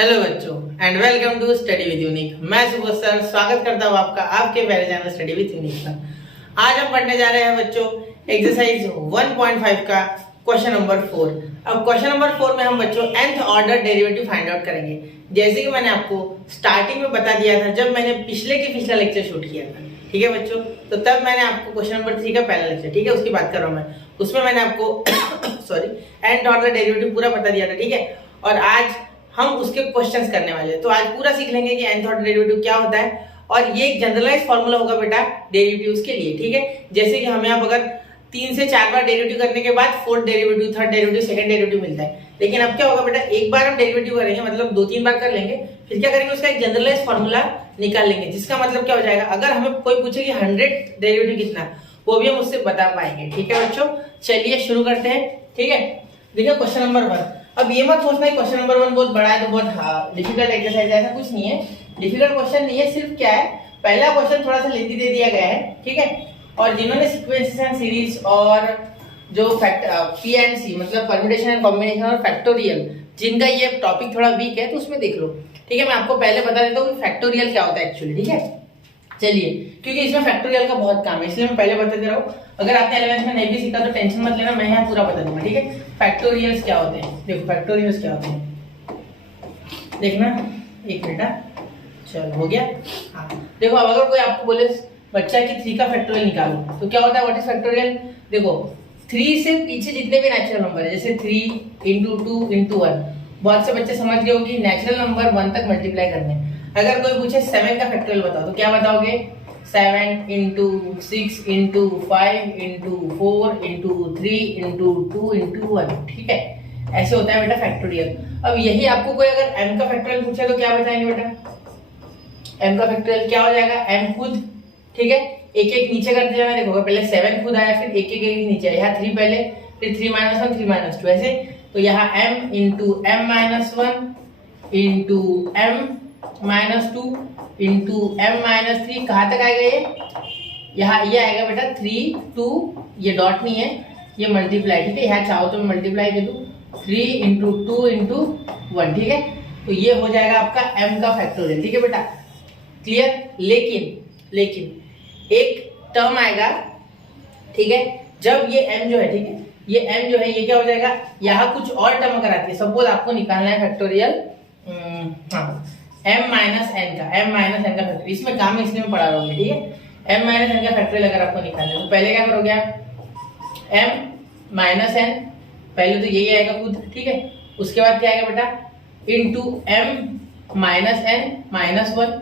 Hello बच्चों and welcome to study with unique. मैं Subodh sir स्वागत करता हूँ आपका आपके प्यारे चैनल स्टडी विद यूनिक पर। आज हम पढ़ने जा रहे हैं बच्चों एक्सरसाइज 1.5 का क्वेश्चन नंबर 4। अब क्वेश्चन नंबर 4 में हम बच्चों nth order derivative find out करेंगे। जैसे कि मैंने आपको स्टार्टिंग में बता दिया था जब मैंने पिछला लेक्चर शूट किया था, ठीक है बच्चों, तो तब मैंने आपको क्वेश्चन नंबर 3 का पहला लेक्चर, ठीक है, उसकी बात कर रहा हूँ मैं, उसमें मैंने आपको सॉरी nth ऑर्डर डेरिवेटिव पूरा बता दिया था, ठीक है। और आज हम उसके क्वेश्चंस करने वाले हैं, तो आज पूरा सीख लेंगे कि nth ऑर्डर डेरिवेटिव क्या होता है। और ये एक जनरलाइज फार्मूला होगा बेटा डेरिवेटिव्स के लिए, ठीक है। जैसे कि हमें अब अगर 3 से 4 बार डेरिवेटिव करने के बाद fourth derivative, third derivative, second derivative मिलता है, लेकिन अब क्या होगा बेटा, एक बार हम डेरिवेटिव करेंगे, मतलब 2-3 बार कर लेंगे, फिर क्या करेंगे, उसका एक जनरलाइज फार्मूला निकाल लेंगे, जिसका मतलब क्या हो जाएगा, अगर हमें कोई पूछे कि 100 डेरिवेटिव कितना, वो भी हम उससे बता पाएंगे, ठीक है बच्चों। चलिए शुरू करते हैं, ठीक है। देखिए क्वेश्चन नंबर 1। अब ये मत सोचना क्वेश्चन नंबर 1 बहुत बड़ा है तो बहुत डिफिकल्ट एक्सरसाइज है, ऐसा कुछ नहीं है। डिफिकल्ट क्वेश्चन नहीं है, सिर्फ क्या है, पहला क्वेश्चन थोड़ा सा लेंथी दे दिया गया है, ठीक है। और जिन्होंने सीक्वेंसेस एंड सीरीज और जो पी एंड सी मतलब परम्यूटेशन एंड कॉम्बिनेशन और फैक्टोरियल, जिनका ये टॉपिक थोड़ा वीक है तो उसमें देख लो, ठीक है। मैं आपको पहले बता देता हूँ कि फैक्टोरियल क्या होता है एक्चुअली, ठीक है। चलिए, क्योंकि इसमें फैक्टोरियल का बहुत काम है इसलिए मैं पहले बता दे रहा हूँ। अगर आपने 11th में नहीं भी सीखा तो टेंशन मत लेना, मैं यहाँ पूरा बता दूंगा, ठीक है। फैक्टोरियल्स क्या होते हैं, देखो फैक्टोरियल्स क्या होते हैं, देखना एक मिनट, चलो हो गया। हाँ देखो, अब अगर कोई आपको बोले बच्चा कि 3 का फैक्टोरियल निकालो तो क्या होता है, व्हाट इज फैक्टोरियल। देखो 3 से पीछे जितने भी नेचुरल नंबर है, जैसे 3 इंटू 2 इंटू 1, बहुत से बच्चे समझ गए होंगे नेचुरल नंबर 1 तक मल्टीप्लाई करने। अगर कोई पूछे 7 का फैक्टोरियल बताओ तो क्या बताओगे, 7 into 6 into 5 into 4 into 3 into 2 into 1, ठीक है। ऐसे होता है बेटा फैक्टोरियल। अब यही आपको कोई अगर m का फैक्टोरियल पूछे तो क्या बताएंगे बेटा, m का फैक्टोरियल क्या हो जाएगा, m खुद, ठीक है। एक एक नीचे करते जाना, देखो पहले 7 खुद आया, फिर एक एक नीचे आया, यहाँ 3 पहले, फिर 3 - 1 3 - 2 ऐसे। तो यहाँ m into m - 1 into m -2 into m - 3, कहाँ तक आएगा ये, यहाँ ये आएगा बेटा 3 2, ये डॉट नहीं है, ये मल्टीप्लाई, ठीक है। यहाँ चाहो तो मैं मल्टीप्लाई कर दूं, 3 इंटू 2 इंटू 1, ठीक है। तो ये हो जाएगा आपका m का फैक्टोरियल, ठीक है बेटा, क्लियर। लेकिन एक टर्म आएगा, ठीक है, जब ये m जो है, ठीक है, ये m जो है ये क्या हो जाएगा, यहाँ कुछ और टर्म अगर आती है, सपोज आपको निकालना है फैक्टोरियल m माइनस n का फैक्टोरियल, इसमें काम है इसलिए मैं पढ़ा रहा हूँ, ठीक है। m माइनस n का फैक्टोरियल अगर आपको निकालना है तो पहले क्या करोगे आप, m माइनस n, पहले तो यही आएगा खुद, ठीक है। उसके बाद क्या आएगा बेटा, into m minus n minus 1,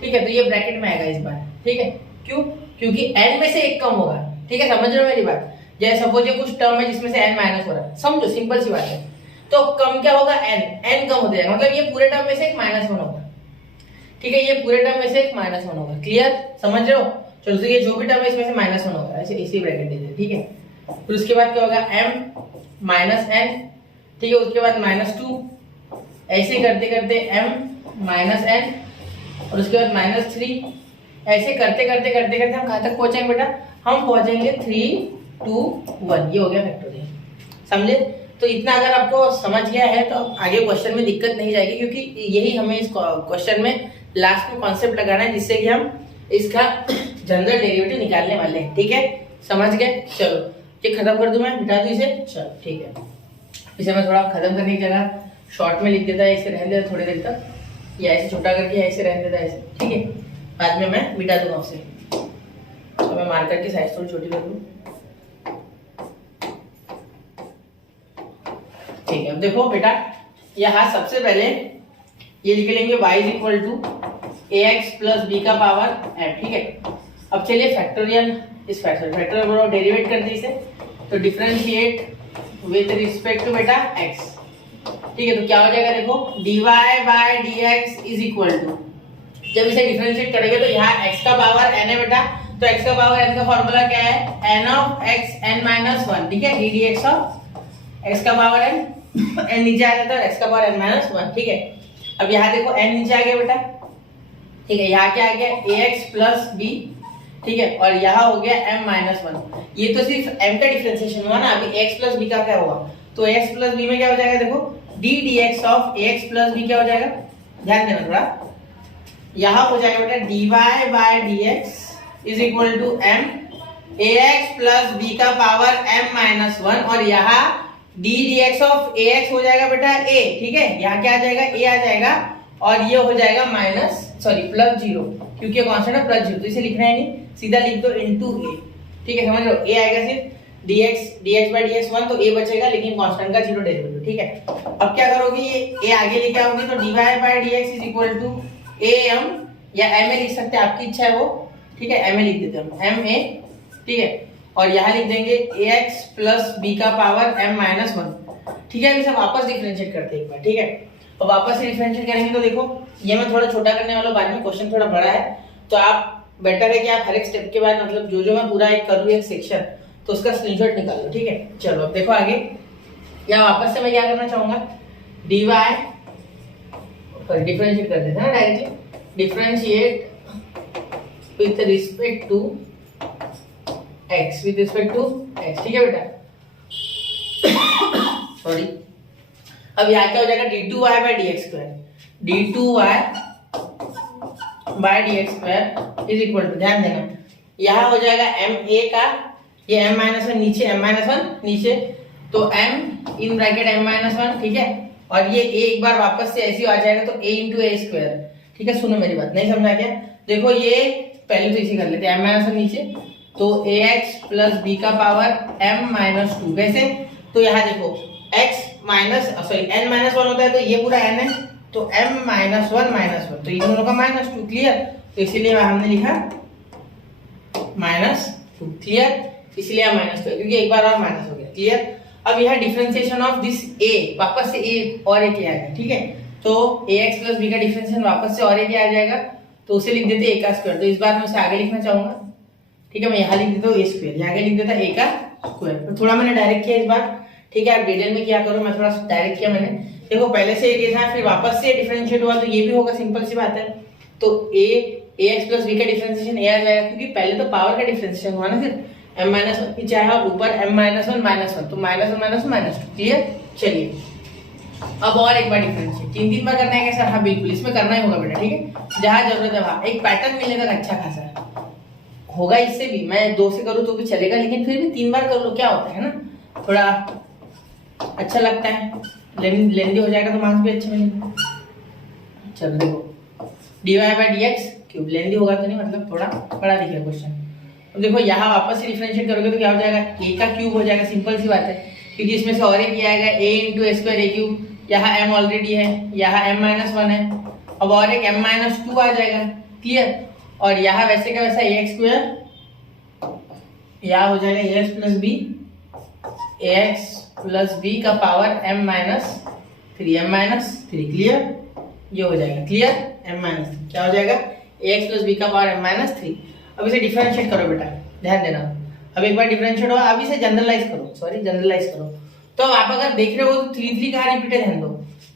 ठीक है। तो ये ब्रैकेट में आएगा इस बार, ठीक है। क्यों, क्योंकि n में से एक कम होगा, ठीक है, समझ रहे हो मेरी बात। जैसे सपोज ये कुछ टर्म है जिसमें से n माइनस हो रहा है, समझो सिंपल सी बात है, तो कम क्या होगा, n कम हो जाएगा, मतलब ये पूरे टर्म में से एक -1 होगा, ठीक है, ये पूरे टर्म में से एक -1 होगा, क्लियर, समझ रहे हो। चलो तो ये जो भी टर्म है इसमें से -1 होगा, ऐसे इसी ब्रैकेट दे दे, ठीक है। फिर उसके बाद क्या होगा, m माइनस n, ठीक है, उसके बाद -2, ऐसे करते करते m माइनस n, और उसके बाद -3, ऐसे करते करते करते करते हम कहाँ तक पहुंचेंगे बेटा, हम पहुंचेंगे 3 2 1, ये हो गया फैक्टोरियल, समझे। तो इतना अगर आपको समझ गया है तो आगे क्वेश्चन में दिक्कत नहीं जाएगी, क्योंकि यही हमें इस क्वेश्चन में लास्ट में कॉन्सेप्ट लगाना है, जिससे कि हम इसका जनरल डेरिवेटिव निकालने वाले हैं, ठीक है, समझ गए। चलो ये खत्म कर दूं, मैं मिटा दूं इसे, चलो ठीक है। इसे मैं थोड़ा खत्म करने की जगह शॉर्ट में लिख देता है, इसे रहने देता थोड़ी देर तक, या ऐसे छोटा करके ऐसे रहने देता है ऐसे, ठीक है, बाद में मैं मिटा दूंगा उससे। तो मैं मार्कर की साइज थोड़ी छोटी कर दूं, ठीक है। अब देखो बेटा, यहाँ सबसे पहले ये लिख लेंगे y equal to ax plus b का पावर m, ठीक है। अब चलिए फैक्टोरियल, इस फैक्टोरियल को डेरिवेट कर दी इसे, तो डिफरेंशिएट विद रिस्पेक्ट टू बेटा x, ठीक है। तो क्या हो जाएगा, देखो dy by dx is equal to, जब इसे डिफरेंशिएट करेंगे तो यहाँ x का पावर n है बेटा, तो x का पावर n का फॉर्मूला क्या है, n of x n minus 1, ठीक है, ddx ऑफ x का पावर n, n नीचे आ जाता है, x का पावर n माइनस 1, ठीक है। अब यहाँ देखो n नीचे आ गया बेटा, ठीक है, यहाँ क्या आ गया ax प्लस b, ठीक है, और यहाँ हो गया m माइनस 1। ये तो सिर्फ m का डिफरेंशिएशन हुआ ना, अभी x प्लस b का क्या हुआ, तो x प्लस b में क्या हो जाएगा, देखो d d x of a x plus b क्या हो जाएगा, ध्यान देना थोड़ा, यहाँ हो जाएगा बेटा dy by d x is equal to m a x plus b का पावर m माइनस वन, और यहाँ d d x of a x हो जाएगा बेटा a, ठीक है, यहाँ क्या आ जाएगा a आ जाएगा, और ये हो जाएगा प्लस जीरो, क्योंकि कांस्टेंट है प्लस जीरो, तो इसे लिखना है नहीं, सीधा लिख दो इनटू a, ठीक है, समझ लो, a आएगा सिर्फ dx बाय dx 1, तो a बचेगा, लेकिन कांस्टेंट का जीरो डेरिवेटिव, ठीक है। अब क्या करोगे, ये a आगे लेके आओगे तो dy by dx is equal to am, या ma लिख सकते हैं, आपकी इच्छा है वो, ठीक है, ma लिख देते हैं हम ma, ठीक है, और यहाँ लिख देंगे ax प्लस b का पावर m माइनस वन, ठीक है। अभी सब वापस डिफरेंशिएट करते हैं एक बार, ठीक है, और वापस से डिफरेंशिएट करेंगे तो देखो ये मैं थोड़ा छोटा करने वाला हूं, बाद में क्वेश्चन थोड़ा बड़ा है, तो आप बेटर है कि आप हर एक स्टेप के बाद मतलब जो मैं पूरा एक करूँ एक सेक्शन, तो उसका स्क्रीनशॉट निकाल लो, ठीक है। चलो अब देखो आगे, या वापस से मैं क्या करना चाहूंगा, dy डिफरेंशिएट कर देते हैं ना directly, differentiate with respect to x, with respect to x, ठीक है बेटा, सॉरी। अब यहाँ क्या हो जाएगा, d2y by dx square, d2y by dx square is equal to, ध्यान देना, यहाँ हो जाएगा ma का, ये m माइनस वन नीचे, m माइनस वन नीचे, तो m in bracket m minus one, ठीक है, और ये a एक बार वापस से ऐसे आ जाएगा, तो a इंटू ए स्क्वायर, ठीक है। सुनो मेरी बात, नहीं समझा क्या, देखो ये पहले तो इसी कर लेते हैं, m माइनस वन नीचे, तो ax प्लस b का पावर m माइनस टू, कैसे, तो यहाँ देखो x minus n minus one होता है, तो ये पूरा n है, तो m माइनस वन, तो इन दोनों का माइनस टू, क्लियर, तो इसीलिए हमने लिखा माइनस टू, क्लियर, इसलिए माइनस टू, क्योंकि एक बार और माइनस हो गया, क्लियर। अब यह डिफरेंशिएशन ऑफ दिस a, वापस से a और एक आएगा, ठीक है, तो ax प्लस b का डिफरेंशिएशन वापस से और एक आ जाएगा, तो उसे लिख देते a का स्क्वायर, तो इस बार मैं उसे आगे लिखना चाहूंगा, ठीक है, मैं यहाँ लिख देता हूँ a स्क्वायर, यहाँ आगे लिख देता a का स्क्वायर, तो थोड़ा मैंने डायरेक्ट किया इस बार, ठीक है, आप डिटेल में क्या करो, मैं थोड़ा डायरेक्ट किया मैंने, देखो पहले से ये था, फिर वापस से डिफरेंशिएट हुआ, तो ये भी होगा, सिंपल सी बात है, तो ax प्लस b का डिफरेंशिएशन a आ जाएगा, क्योंकि पहले तो पावर का डिफरेंशिएशन हुआ ना, फिर m माइनस वन नीचे आया, ऊपर m माइनस वन, तो minus one minus two, clear. चलिए अब और एक बार डिफरेंशिएट, तीन बार करना है क्या सर, हाँ बिल्कुल, इसमें करना ही होगा बेटा, ठीक है, जहां जरूरत है वहां, एक पैटर्न मिलने तक अच्छा खासा होगा, इससे भी मैं दो से करूँ तो भी चलेगा, लेकिन फिर भी तीन बार कर लो, क्या होता है ना, थोड़ा अच्छा लगता है, लेंदी हो जाएगा तो मार्क्स भी अच्छे मिलेंगे। चलो देखो dy बाय dx क्यूब, लेंदी होगा तो नहीं, मतलब थोड़ा बड़ा दिखेगा क्वेश्चन। अब देखो यहाँ वापस से डिफरेंशिएट करोगे तो क्या हो जाएगा, a का क्यूब हो जाएगा, सिंपल सी बात है, क्योंकि इसमें से और एक आएगा a into A square a cube, यहाँ m ऑलरेडी है, यहाँ m माइनस वन है, अब और एक m माइनस टू आ जाएगा, क्लियर, और यहाँ वैसे का वैसा ax स्क्वायर, यहाँ हो जाएगा ax प्लस b का power m minus three, clear, ये हो जाएगा, क्लियर, m माइनस थ्री, क्या हो जाएगा, ax प्लस b का पावर m माइनस थ्री। अब इसे डिफरेंशिएट करो बेटा, ध्यान देना, अब एक बार डिफरेंशिएट हो, अब इसे जनरलाइज करो, तो आप अगर देख रहे हो तो 3 कहाँ रिपीटेड है, दो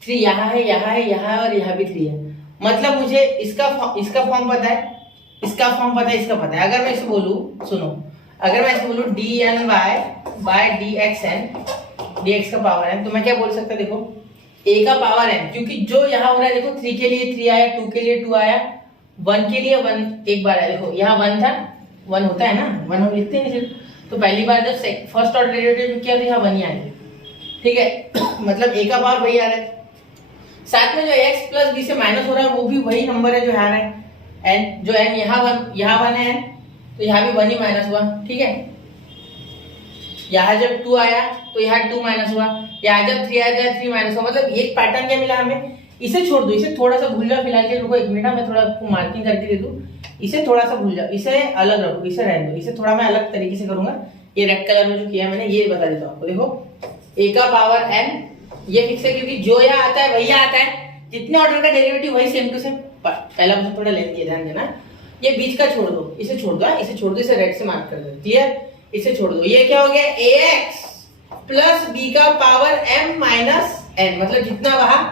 3 यहाँ है और यहाँ भी 3 है, मतलब मुझे इसका फॉर्म पता है, इसका पता है, अगर मैं इसे बोलूं, सुनो, अगर मैं इसे बोलूं dny बाय dx का पावर n, तो मैं क्या बोल सकता, देखो a का पावर n, क्योंकि जो यहाँ हो रहा है, देखो 3 के लिए 3 आया, 2 के लिए 2 आया, 1 के लिए 1 एक बार आया, देखो यहाँ 1 था, 1 होता है ना, 1 हम लिखते हैं सिर्फ, तो पहली बार जब फर्स्ट ऑर्डर डेरिवेटिव किया तो यहाँ 1 ही आया, ठीक है, मतलब a का पावर वही आ रहा है, साथ में जो x प्लस b से माइनस हो रहा है वो भी वही नंबर है जो यहाँ है, n, जो n यहाँ 1 है, तो यहाँ भी 1 ही माइनस हुआ, ठीक है, यहाँ जब 2 आया तो यहाँ 2 माइनस हुआ, यहाँ जब 3 आया तो 3 माइनस हुआ, मतलब एक पैटर्न क्या मिला हमें, इसे छोड़ दो, इसे थोड़ा सा भूल जाओ फिलहाल के, रुको 1 मिनट, मैं थोड़ा आपको मार्किंग करके दे दूं, इसे थोड़ा सा भूल जाओ, इसे अलग रखो, इसे रहने दो, इसे थोड़ा मैं अलग तरीके से करूंगा, ये रेड कलर में जो किया मैंने ये बता देता हूँ आपको, देखो a का पावर n, ये फिक्स है, क्योंकि जो यहाँ आता है वही आता है, जितने ऑर्डर का डेरिवेटिव वही सेम टू सेम, पहला मुझे थोड़ा लेंथी है, ध्यान देना, ये बीच का छोड़ दो, इसे छोड़ दो, इसे रेड से मार्क कर दो, क्लियर, इसे छोड़ दो, ये क्या हो गया, ax प्लस b का पावर m माइनस n, मतलब जितना वहां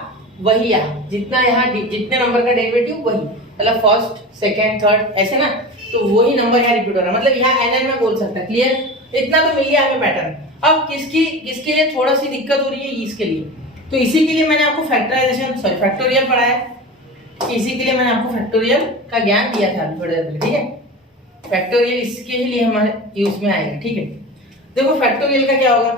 वही यहाँ, जितना यहाँ जितने नंबर का डेरिवेटिव वही, मतलब फर्स्ट सेकंड थर्ड ऐसे ना, तो वही नंबर यहाँ रिपीट हो रहा है, मतलब यहाँ nn में बोल सकता है, क्लियर, इतना तो मिल गया हमें पैटर्न। अब किसके लिए थोड़ा सी दिक्कत हो रही है, इसके लिए, तो इसी के लिए मैंने आपको फैक्टोरियल पढ़ाया है, इसी के लिए मैंने आपको फैक्टोरियल का ज्ञान दिया था अभी थोड़ी देर पहले, ठीक है। फैक्टोरियल इसके ही लिए हमारे यूज में आएगा, ठीक है। देखो फैक्टोरियल का क्या होगा,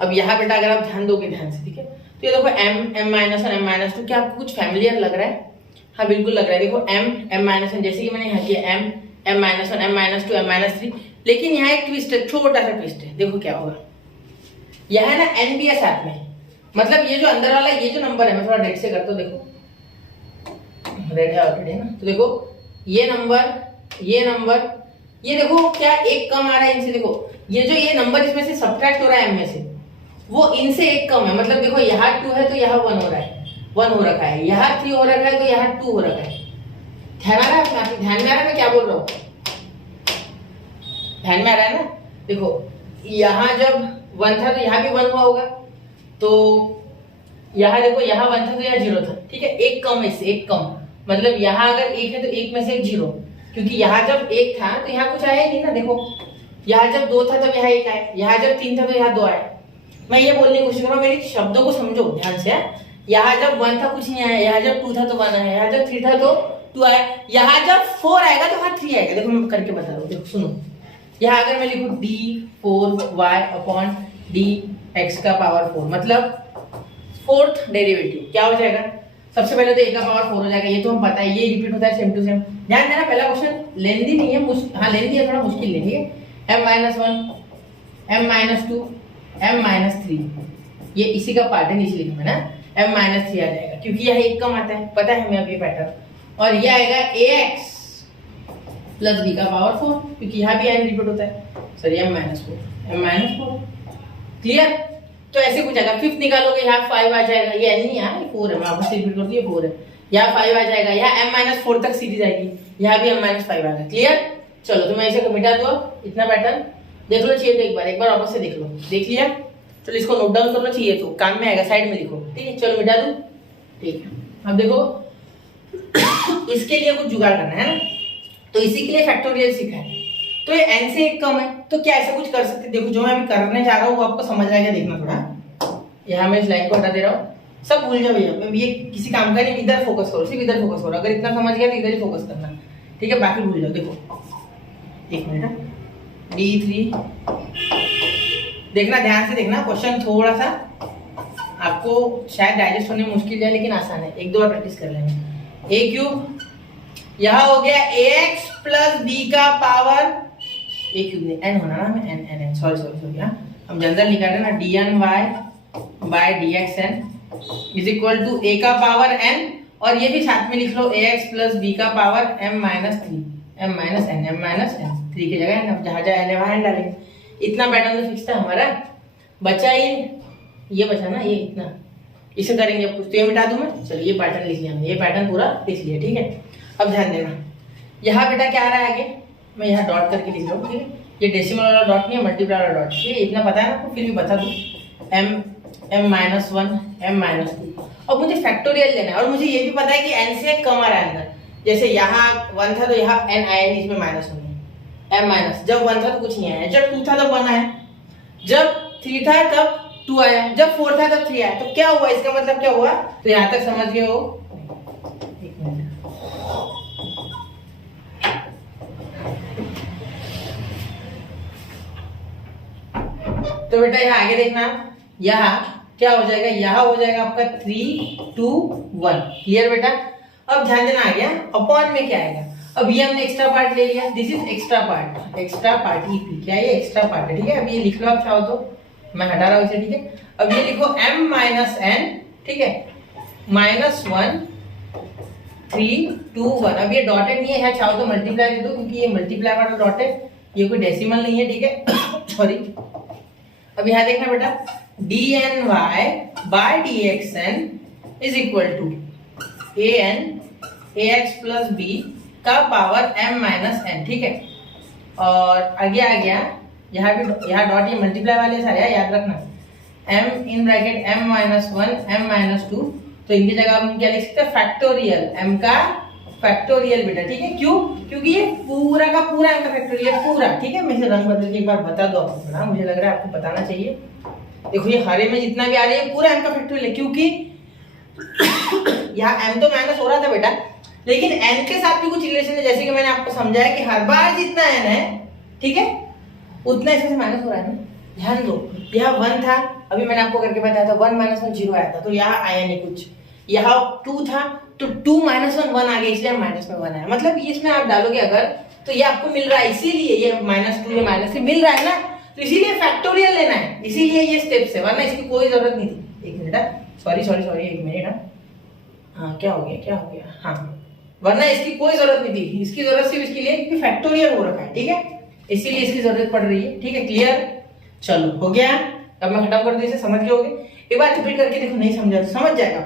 अब यहाँ बेटा अगर आप ध्यान दोगे ध्यान से, ठीक है, तो ये देखो m माइनस वन m-2, क्या आपको कुछ फैमिलियर लग रहा है? हाँ बिल्कुल लग रहा है। देखो m-1, जैसे कि मैंने यहाँ किया m-1 m-2 m-3, लेकिन यहाँ एक ट्विस्ट है, छोटा सा ट्विस्ट है। देखो क्या होगा, यह है ना n भी है साथ में, मतलब ये जो अंदर वाला ये जो नंबर है, मैं थोड़ा रेड से करता हूँ, देखो रेड है ऑलरेडी ना, तो देखो ये नंबर ये देखो क्या एक कम आ रहा है इनसे। देखो ये नंबर इसमें से सब्ट्रैक्ट हो रहा है m में से, वो इनसे एक कम है, मतलब देखो यहाँ 2 है तो यहाँ 1 हो रहा है, 1 हो रखा है, यहाँ 3 हो रखा है तो यहाँ 2 हो रखा है। ध्यान आ रहा है आपके, ध्यान में आ रहा है मैं क्या बोल रहा हूँ? ध्यान में आ रहा है ना? देखो यहाँ जब 1 था तो यहाँ भी 1 हुआ होगा, तो यहाँ देखो यहाँ 1 था तो यहाँ 0 था, ठीक है, एक कम है इससे, एक कम, मतलब यहाँ अगर 1 है तो 1 में से 1 0, क्योंकि यहाँ जब 1 था तो यहाँ कुछ आया ही नहीं ना। देखो यहाँ जब 2 था तब यहाँ 1 आया, यहाँ जब 3 था तो यहाँ 2 आया। मैं ये बोलने की कोशिश कर रहा हूँ, मेरे शब्दों को समझो ध्यान से। यहाँ जब 1 था कुछ नहीं आया, यहाँ जब 2 था तो 1 आया, यहाँ जब 3 था तो 2 आया, यहाँ जब 4 आएगा तो वहाँ 3 आएगा। देखो मैं करके बता रहा हूँ, देखो सुनो, यहाँ अगर मैं लिखूँ d4y/dx का पावर 4, मतलब फोर्थ डेरिवेटिव क्या हो जाएगा? सबसे पहले तो a का पावर 4 हो जाएगा, ये तो हम पता है, ये रिपीट होता है सेम टू सेम। ध्यान देना, पहला क्वेश्चन लेंदी नहीं है, हाँ लेंदी है, थोड़ा मुश्किल नहीं है। m-1 m-2 m-3, ये इसी का पार्ट है, नीचे लिखा है ना, m-3 आ जाएगा, क्योंकि यह एक कम आता है, पता है हमें अब ये पैटर्न। और ये आएगा ax प्लस b का पावर 4, क्योंकि यहाँ भी n रिपीट होता है, सॉरी m-4 क्लियर। तो ऐसे कुछ आएगा, फिफ्थ निकालोगे यहाँ 5 आ जाएगा, ये n नहीं है, ये 4 है, मैं आपको रिपीट करती हूँ, 4 है, यहाँ 5 आ जाएगा, यहाँ m-4 तक सीरीज आएगी, यहाँ भी m-5 आएगा। क्लियर, चलो तो मैं इसे मिटा दूँ, इतना पैटर्न देख लो, चाहिए तो एक बार वापस से देख लो, देख लिया, चलो इसको नोट डाउन करना चाहिए तो काम में आएगा, साइड में लिखो, ठीक है। चलो मिटा दूं, ठीक है। अब देखो इसके लिए कुछ जुगाड़ करना है ना, तो इसी के लिए फैक्टोरियल सीखा है। तो ये n से एक कम है, तो क्या ऐसा कुछ कर सकते? देखो जो मैं अभी करने जा रहा हूँ वो आपको समझ आएगा, देखना थोड़ा, यहाँ मैं इस लाइन को हटा दे रहा हूँ, सब भूल जाओ भैया, ये किसी काम का नहीं, इधर फोकस करो, सिर्फ इधर फोकस करो, अगर इतना समझ गया तो इधर ही फोकस करना, ठीक है, बाकी भूल जाओ। देखो एक मिनट, d3, देखना ध्यान से देखना, क्वेश्चन थोड़ा सा आपको शायद डाइजेस्ट होने में मुश्किल है, लेकिन आसान है, एक दो बार प्रैक्टिस कर लेंगे। a क्यूब, यहाँ हो गया ax प्लस b का पावर, a क्यूब नहीं, n होना ना, n सॉरी हम जनरल निकाल रहे हैं ना, dny by dxn is equal to a का पावर n, और ये भी साथ में लिख लो ax प्लस b का पावर m-3 3 की जगह n, जहाँ जहाँ n वहाँ n डालेंगे। इतना पैटर्न तो फिक्स था हमारा, बचा ये बचा ना, ये इतना, इसे करेंगे अब कुछ, तो ये मिटा दूं मैं, चलो ये पैटर्न लिख लिया, ये पैटर्न पूरा लिख लिया, ठीक है। अब ध्यान देना, यहाँ बेटा क्या आ रहा है आगे, मैं यहाँ डॉट करके लिख रहा हूँ, ठीक है, ये डेसिमल वाला डॉट नहीं है, मल्टीप्लाई वाला डॉट, ये इतना पता है ना आपको, फिर भी बता दूं, m-1 m-2, और मुझे फैक्टोरियल लेना है, और मुझे ये भी पता है कि n से कम आ रहा है अंदर, जैसे यहाँ 1 था तो यहाँ n आया नहीं, इसमें माइनस होने, m-, जब 1 था तो कुछ नहीं आया, जब 2 था तब 1 आया, जब 3 था तब 2 आया, जब 4 था तब 3 आया, तो क्या हुआ, इसका मतलब क्या हुआ, तो यहाँ तक समझ गए हो? एक मिनट, तो बेटा यहाँ आगे देखना, यहाँ क्या हो जाएगा, यहाँ हो जाएगा आपका 3 2 1, क्लियर बेटा। अब ध्यान देना, आ गया, अपॉन में क्या आएगा, अब ये हमने एक्स्ट्रा पार्ट ले लिया, this is extra part EP, क्या ये एक्स्ट्रा पार्ट है, ठीक है। अब ये लिख लो आप चाहो तो, मैं हटा रहा हूँ इसे, ठीक है। अब ये लिखो m-n, ठीक है, -1 3 2 1, अब ये डॉटेड नहीं है, यहाँ चाहो तो मल्टीप्लाई दे दो, क्योंकि ये मल्टीप्लाई वाला डॉट है, ये कोई डेसिमल नहीं है, ठीक है, सॉरी। अब यहाँ देखना बेटा, dny by dxn is equal to ax plus b का पावर m-n, ठीक है। और आगे आ गया, यहाँ भी, यहाँ डॉट, ये मल्टीप्लाई वाले सारे याद रखना, m in bracket m-1 m-2, तो इनकी जगह हम क्या लिख सकते हैं, फैक्टोरियल, m का फैक्टोरियल बेटा, ठीक है। क्यों? क्योंकि ये पूरा का पूरा m का फैक्टोरियल पूरा, ठीक है। मैं इसे रंग बदल के एक बार बता दो आपको, थोड़ा मुझे लग रहा है आपको बताना चाहिए, देखो ये हरे में जितना भी आ रही है पूरा m का फैक्टोरियल है, क्योंकि यहाँ m तो माइनस हो रहा था बेटा, लेकिन n के साथ भी कुछ रिलेशन है, जैसे कि मैंने आपको समझाया कि हर बार जितना n है, ठीक है, उतना इसमें से माइनस हो रहा है ना। ध्यान दो, यहाँ 1 था, अभी मैंने आपको करके बताया था 1 माइनस 1 0 आया था, तो यहाँ आया नहीं कुछ। यहाँ 2 था तो 2 माइनस 1 1 आ गया, इसलिए माइनस में 1 आया। मतलब इसमें आप डालोगे अगर तो ये आपको मिल रहा है, इसीलिए ये -2 ये -3 मिल रहा है ना, तो इसीलिए फैक्टोरियल लेना है, इसीलिए ये स्टेप्स है, वरना इसकी कोई जरूरत नहीं थी। एक मिनट, सॉरी एक मिनट, हाँ क्या हो गया, हाँ, वरना इसकी कोई जरूरत नहीं थी, इसकी जरूरत सिर्फ इसके लिए कि फैक्टोरियल हो रखा है, ठीक है, इसीलिए इसकी जरूरत पड़ रही है, ठीक है, क्लियर। चलो हो गया, अब मैं खत्म कर दूं इसे, समझ गए होगे। एक बार रिपीट करके देखो, नहीं समझा तो समझ जाएगा।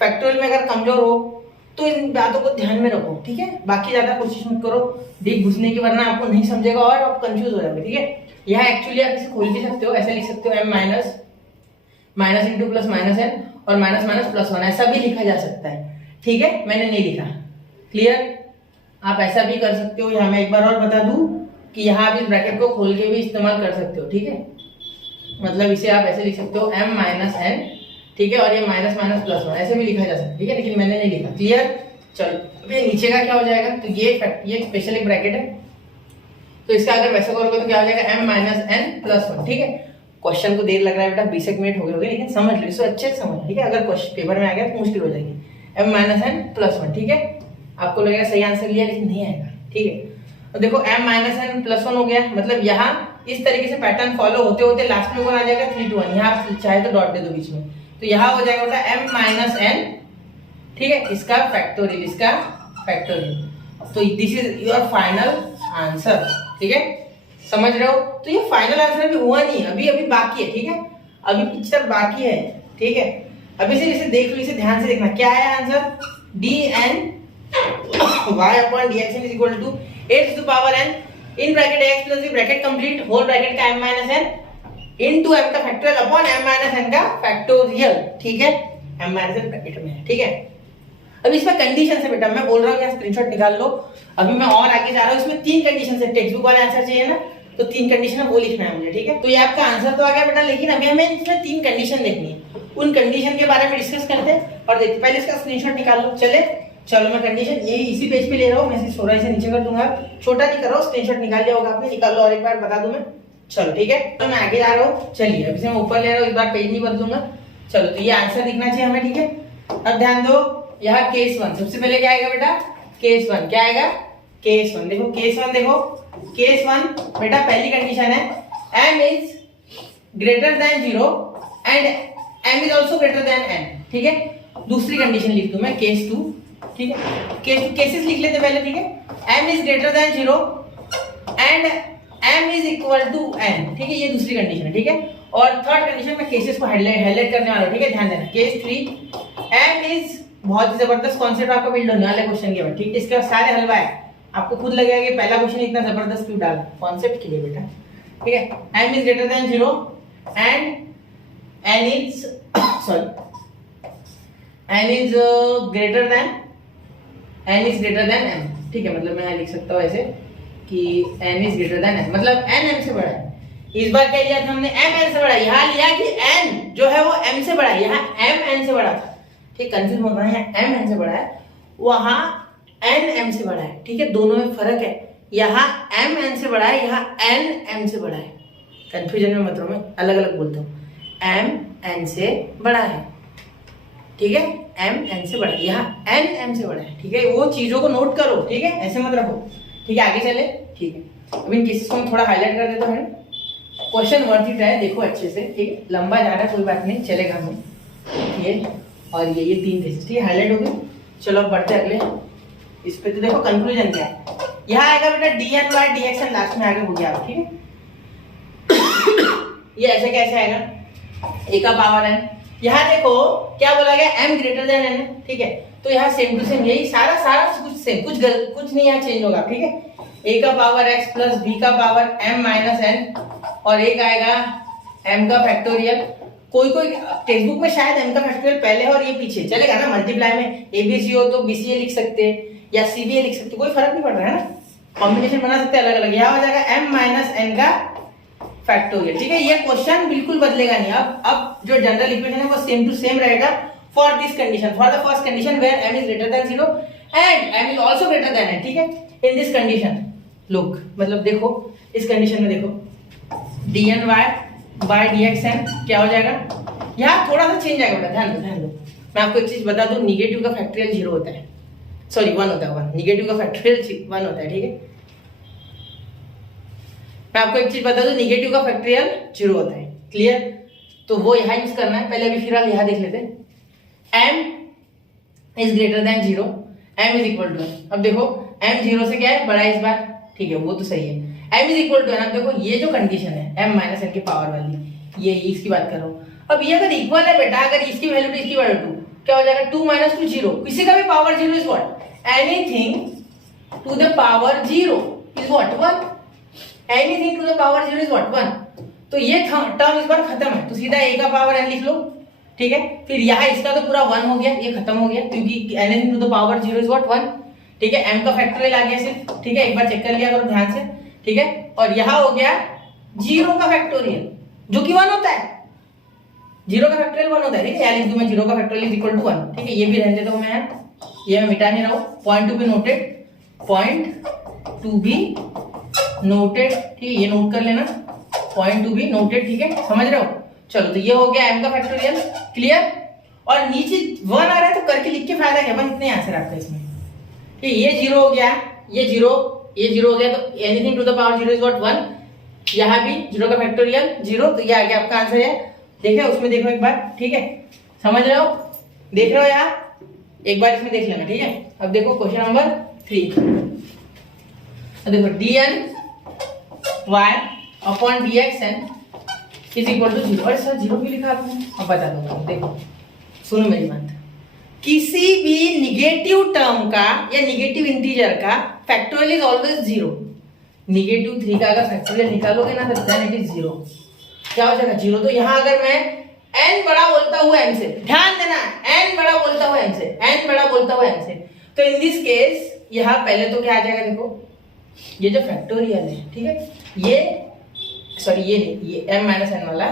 फैक्टोरियल में अगर कमजोर हो तो इन बातों को ध्यान में रखो, ठीक है, बाकी ज्यादा कोशिश मत करो डीप घुसने की, वरना आपको नहीं समझेगा और आप कंफ्यूज हो जाओगे, ठीक है। यहाँ एक्चुअली आप इसे खोल भी सकते हो, ऐसे लिख सकते हो m minus into plus minus n और माइनस माइनस प्लस 1, ऐसा भी लिखा जा सकता है, ठीक है, मैंने नहीं लिखा, क्लियर। आप ऐसा भी कर सकते हो। यहाँ मैं एक बार और बता दूं कि यहाँ आप इस ब्रैकेट को खोल के भी इस्तेमाल कर सकते हो, ठीक है, मतलब इसे आप ऐसे लिख सकते हो m माइनस n, ठीक है, और ये माइनस माइनस प्लस 1 ऐसे भी लिखा जा सकता है, ठीक है, लेकिन मैंने नहीं लिखा, क्लियर। चलो अभी नीचे का क्या हो जाएगा, तो ये स्पेशल एक ब्रैकेट है, तो इसका अगर वैसे करोगे तो क्या हो जाएगा m माइनस n प्लस 1, ठीक है। क्वेश्चन को देर लग रहा है बेटा, 20 मिनट हो गए, लेकिन समझ लो इसे अच्छे से समझ, ठीक है, अगर क्वेश्चन पेपर में आ गया तो मुश्किल हो जाएगी। m माइनस n प्लस 1, ठीक है, आपको लगेगा सही आंसर लिया, लेकिन नहीं आएगा, ठीक है। तो देखो m माइनस n प्लस 1 हो गया, मतलब यहाँ इस तरीके से पैटर्न फॉलो होते होते लास्ट में कौन आ जाएगा 3 to 1, यहाँ आप चाहे तो डॉट दे दो बीच में, तो यहाँ हो जाएगा बेटा m माइनस n, ठीक है, इसका फैक्टोरियल, तो this is your final answer, ठीक है, समझ रहे हो। तो ये फाइनल आंसर अभी हुआ नहीं, अभी बाकी है, ठीक है, अभी पिक्चर बाकी है, ठीक है। अभी से इसे देख लो, इसे ध्यान से देखना, क्या है answer, dn y upon dx is equal to 8 to the power n in bracket x plus b bracket complete whole bracket का m minus n into m का factorial upon m minus n का factorial, ठीक है, m minus n bracket में है, ठीक है। अब इसमें कंडीशन है बेटा, मैं बोल रहा हूँ यहाँ स्क्रीनशॉट निकाल लो, अभी मैं और आगे जा रहा हूँ, इसमें 3 कंडीशन है, टेक्स्ट बुक वाला आंसर चाहिए ना, तो 3 कंडीशन है वो लिखना है मुझे, ठीक है। तो ये आपका आंसर तो आ गया बेटा, लेकिन अभी हमें इसमें 3 कंडीशन देखनी है, उन कंडीशन के बारे में डिस्कस करते हैं और देखते, पहले इसका स्क्रीनशॉट निकाल लो। चलो मैं कंडीशन यही इसी पेज पे ले रहा हूँ, मैं इसे थोड़ा इसे नीचे कर दूंगा, छोटा नहीं कर रहा हूँ, स्क्रीनशॉट निकाल लिया होगा आपने, निकाल लो और एक बार बता दूं मैं। चलो ठीक है, तो मैं आगे जा रहा हूँ, चलिए अभी से मैं ऊपर ले रहा हूँ, इस बार पेज नहीं बदलूंगा। चलो तो ये आंसर दिखना चाहिए हमें, ठीक है। अब ध्यान दो, यहाँ केस 1 सबसे पहले क्या आएगा बेटा, केस 1 क्या आएगा, केस 1 देखो, केस 1 बेटा पहली कंडीशन है m is greater than 0 and m is also greater than n, ठीक है। दूसरी कंडीशन लिख दूं मैं, केस 2, ठीक है, केसेस लिख लेते पहले, ठीक है। m is greater than 0 and m is equal to n, ठीक है, ये दूसरी कंडीशन है, ठीक है। और थर्ड कंडीशन में केसेस को हाईलाइट करने वाला हूं, ठीक है, ध्यान देना। केस 3 m इज बहुत ही जबरदस्त कॉन्सेप्ट आपका बिल्ड होने वाला है क्वेश्चन के बाद, ठीक है। इसके बाद सारे हलवा है, आपको खुद लगेगा कि पहला क्वेश्चन इतना जबरदस्त क्यों डाला, कॉन्सेप्ट के लिए बेटा, ठीक है। m is greater than 0 and n is greater then m, ठीक है। मतलब मैं यहाँ लिख सकता हूँ ऐसे कि n is greater then m, मतलब n m से बड़ा है। इस बार क्या लिया था हमने, m n से बड़ा, यहाँ लिया कि n जो है वो m से बड़ा है, यहाँ m n से बड़ा था, ठीक, कंफ्यूज मत होना, यहाँ m n से बड़ा है, वहाँ n m से बड़ा है, ठीक है, दोनों में फर्क है, यहाँ m n से बड़ा है, यहाँ n m से बड़ा है, कंफ्यूजन में मत रहो, मैं अलग अलग बोलता हूँ, m n से बड़ा है, ठीक है, m n से बड़ा है, यहाँ n m से बड़ा है, ठीक है, वो चीजों को नोट करो, ठीक है, ऐसे मत रखो, ठीक है। आगे चले, ठीक है, अब इन केसेस को मैं थोड़ा हाईलाइट कर देता हूँ, क्वेश्चन वर्थ इट है, देखो अच्छे से, ठीक है, लंबा जा रहा है कोई बात नहीं, चलेगा हमें, ये और ये 3 केसेस, ठीक है, हाईलाइट हो गए। चलो अब बढ़ते अगले, इस पे तो देखो कंक्लूजन क्या है, यहाँ आएगा बेटा dn बाय dx लास्ट में आगे हो गया, ठीक है। ये ऐसे कैसे आएगा, a का पावर n, यहाँ देखो क्या बोला गया, m ग्रेटर देन n, ठीक है, तो यहाँ सेम टू सेम यही सारा कुछ सेम, कुछ नहीं यहाँ चेंज होगा, ठीक है। a का पावर x प्लस b का पावर m माइनस n और एक आएगा m का फैक्टोरियल, कोई टेक्स्ट बुक में शायद m का फैक्टोरियल पहले और ये पीछे चलेगा ना, मल्टीप्लाई में abc हो तो bca लिख सकते या cba लिख सकते, कोई फर्क नहीं पड़ रहा है ना, कॉम्बिनेशन बना सकते अलग अलग। यहाँ हो जाएगा m माइनस n का फैक्टोरियल। ठीक है, ये क्वेश्चन बिल्कुल बदलेगा नहीं। अब जो जनरल इक्वेशन है वो सेम टू सेम रहेगा for this condition, for the first condition where m is greater than 0 and m is also greater than n। ठीक है, इन दिस कंडीशन लुक, मतलब देखो इस कंडीशन में देखो dny बाय dxn क्या हो जाएगा, यहाँ थोड़ा सा चेंज आएगा बेटा, ध्यान दो। मैं आपको एक चीज बता दूं, निगेटिव का फैक्टोरियल 0 होता है, सॉरी 1 होता है, 1 निगेटिव का फैक्टोरियल 1 होता है। ठीक है, मैं आपको एक चीज बता दूं, निगेटिव का फैक्टोरियल 0 होता है। क्लियर? तो वो यहाँ यूज करना है। पहले अभी फिलहाल यहाँ देख लेते हैं, m is greater than 0, m is equal to n। अब देखो m 0 से क्या है, बड़ा है इस बार। ठीक है, वो तो सही है, m is equal to n। अब देखो ये जो कंडीशन है m माइनस n की पावर वाली, ये इसकी बात कर रहा हूँ। अब ये अगर इक्वल है बेटा, अगर इसकी वैल्यू टू इसकी वैल्यू 2, क्या हो जाएगा, 2 माइनस 2 0। किसी का भी power 0 is what, anything to the power 0 is what 1। Anything to the power 0 is what 1। तो ये टर्म इस बार खत्म है, तो सीधा a का पावर n लिख लो। ठीक है, फिर यहाँ इसका तो पूरा 1 हो गया, ये खत्म हो गया, क्योंकि anything to the power 0 is what 1। ठीक है, m का फैक्टोरियल आ गया सिर्फ। ठीक है, एक बार चेक कर लिया करो ध्यान से। ठीक है, और यहाँ हो गया 0 का फैक्टोरियल जो कि 1 होता है, 0 का फैक्टोरियल 1 होता है। ठीक है, यहाँ लिख दूं मैं 0 का फैक्टोरियल इज इक्वल टू 1। ठीक है, ये भी रहने देता हूं मैं यार, ये मैं मिटा नहीं रहा हूं। Point to be noted, point to be noted. ठीक है, ये नोट कर लेना, पॉइंट टू बी नोटेड। ठीक है, समझ रहे हो? चलो, तो ये हो गया m का फैक्टोरियल। क्लियर? और नीचे 1 आ रहा है तो करके लिख के फायदा क्या, बस इतने आंसर आपका इसमें। ठीक है, ये 0 हो गया, ये 0 हो गया, तो anything to the power 0 is what 1। यहाँ भी 0 का फैक्टोरियल 0, तो ये आ गया आपका आंसर है। देखो उसमें देखो एक बार। ठीक है, समझ रहे हो, देख रहे हो यार, एक बार इसमें देख लेना। ठीक है, अब देखो क्वेश्चन नंबर 3। देखो dn y upon dxn is equal to 0। अरे सर 0 क्यों लिखा आपने? अब बता दूंगा, देखो सुनो मेरी बात। किसी भी निगेटिव टर्म का या निगेटिव इंटीजर का फैक्टोरियल इज ऑलवेज 0। निगेटिव 3 का अगर फैक्टोरियल निकालोगे ना, तो देन इट इज 0। क्या हो जाएगा, 0। तो यहाँ अगर मैं n बड़ा बोलता हूँ m से, ध्यान देना, n बड़ा बोलता हूँ m से, n बड़ा बोलता हूँ m से, तो इन दिस केस यहाँ पहले तो क्या आ जाएगा, देखो ये जो फैक्टोरियल है, ठीक है, ये सॉरी ये m माइनस n वाला,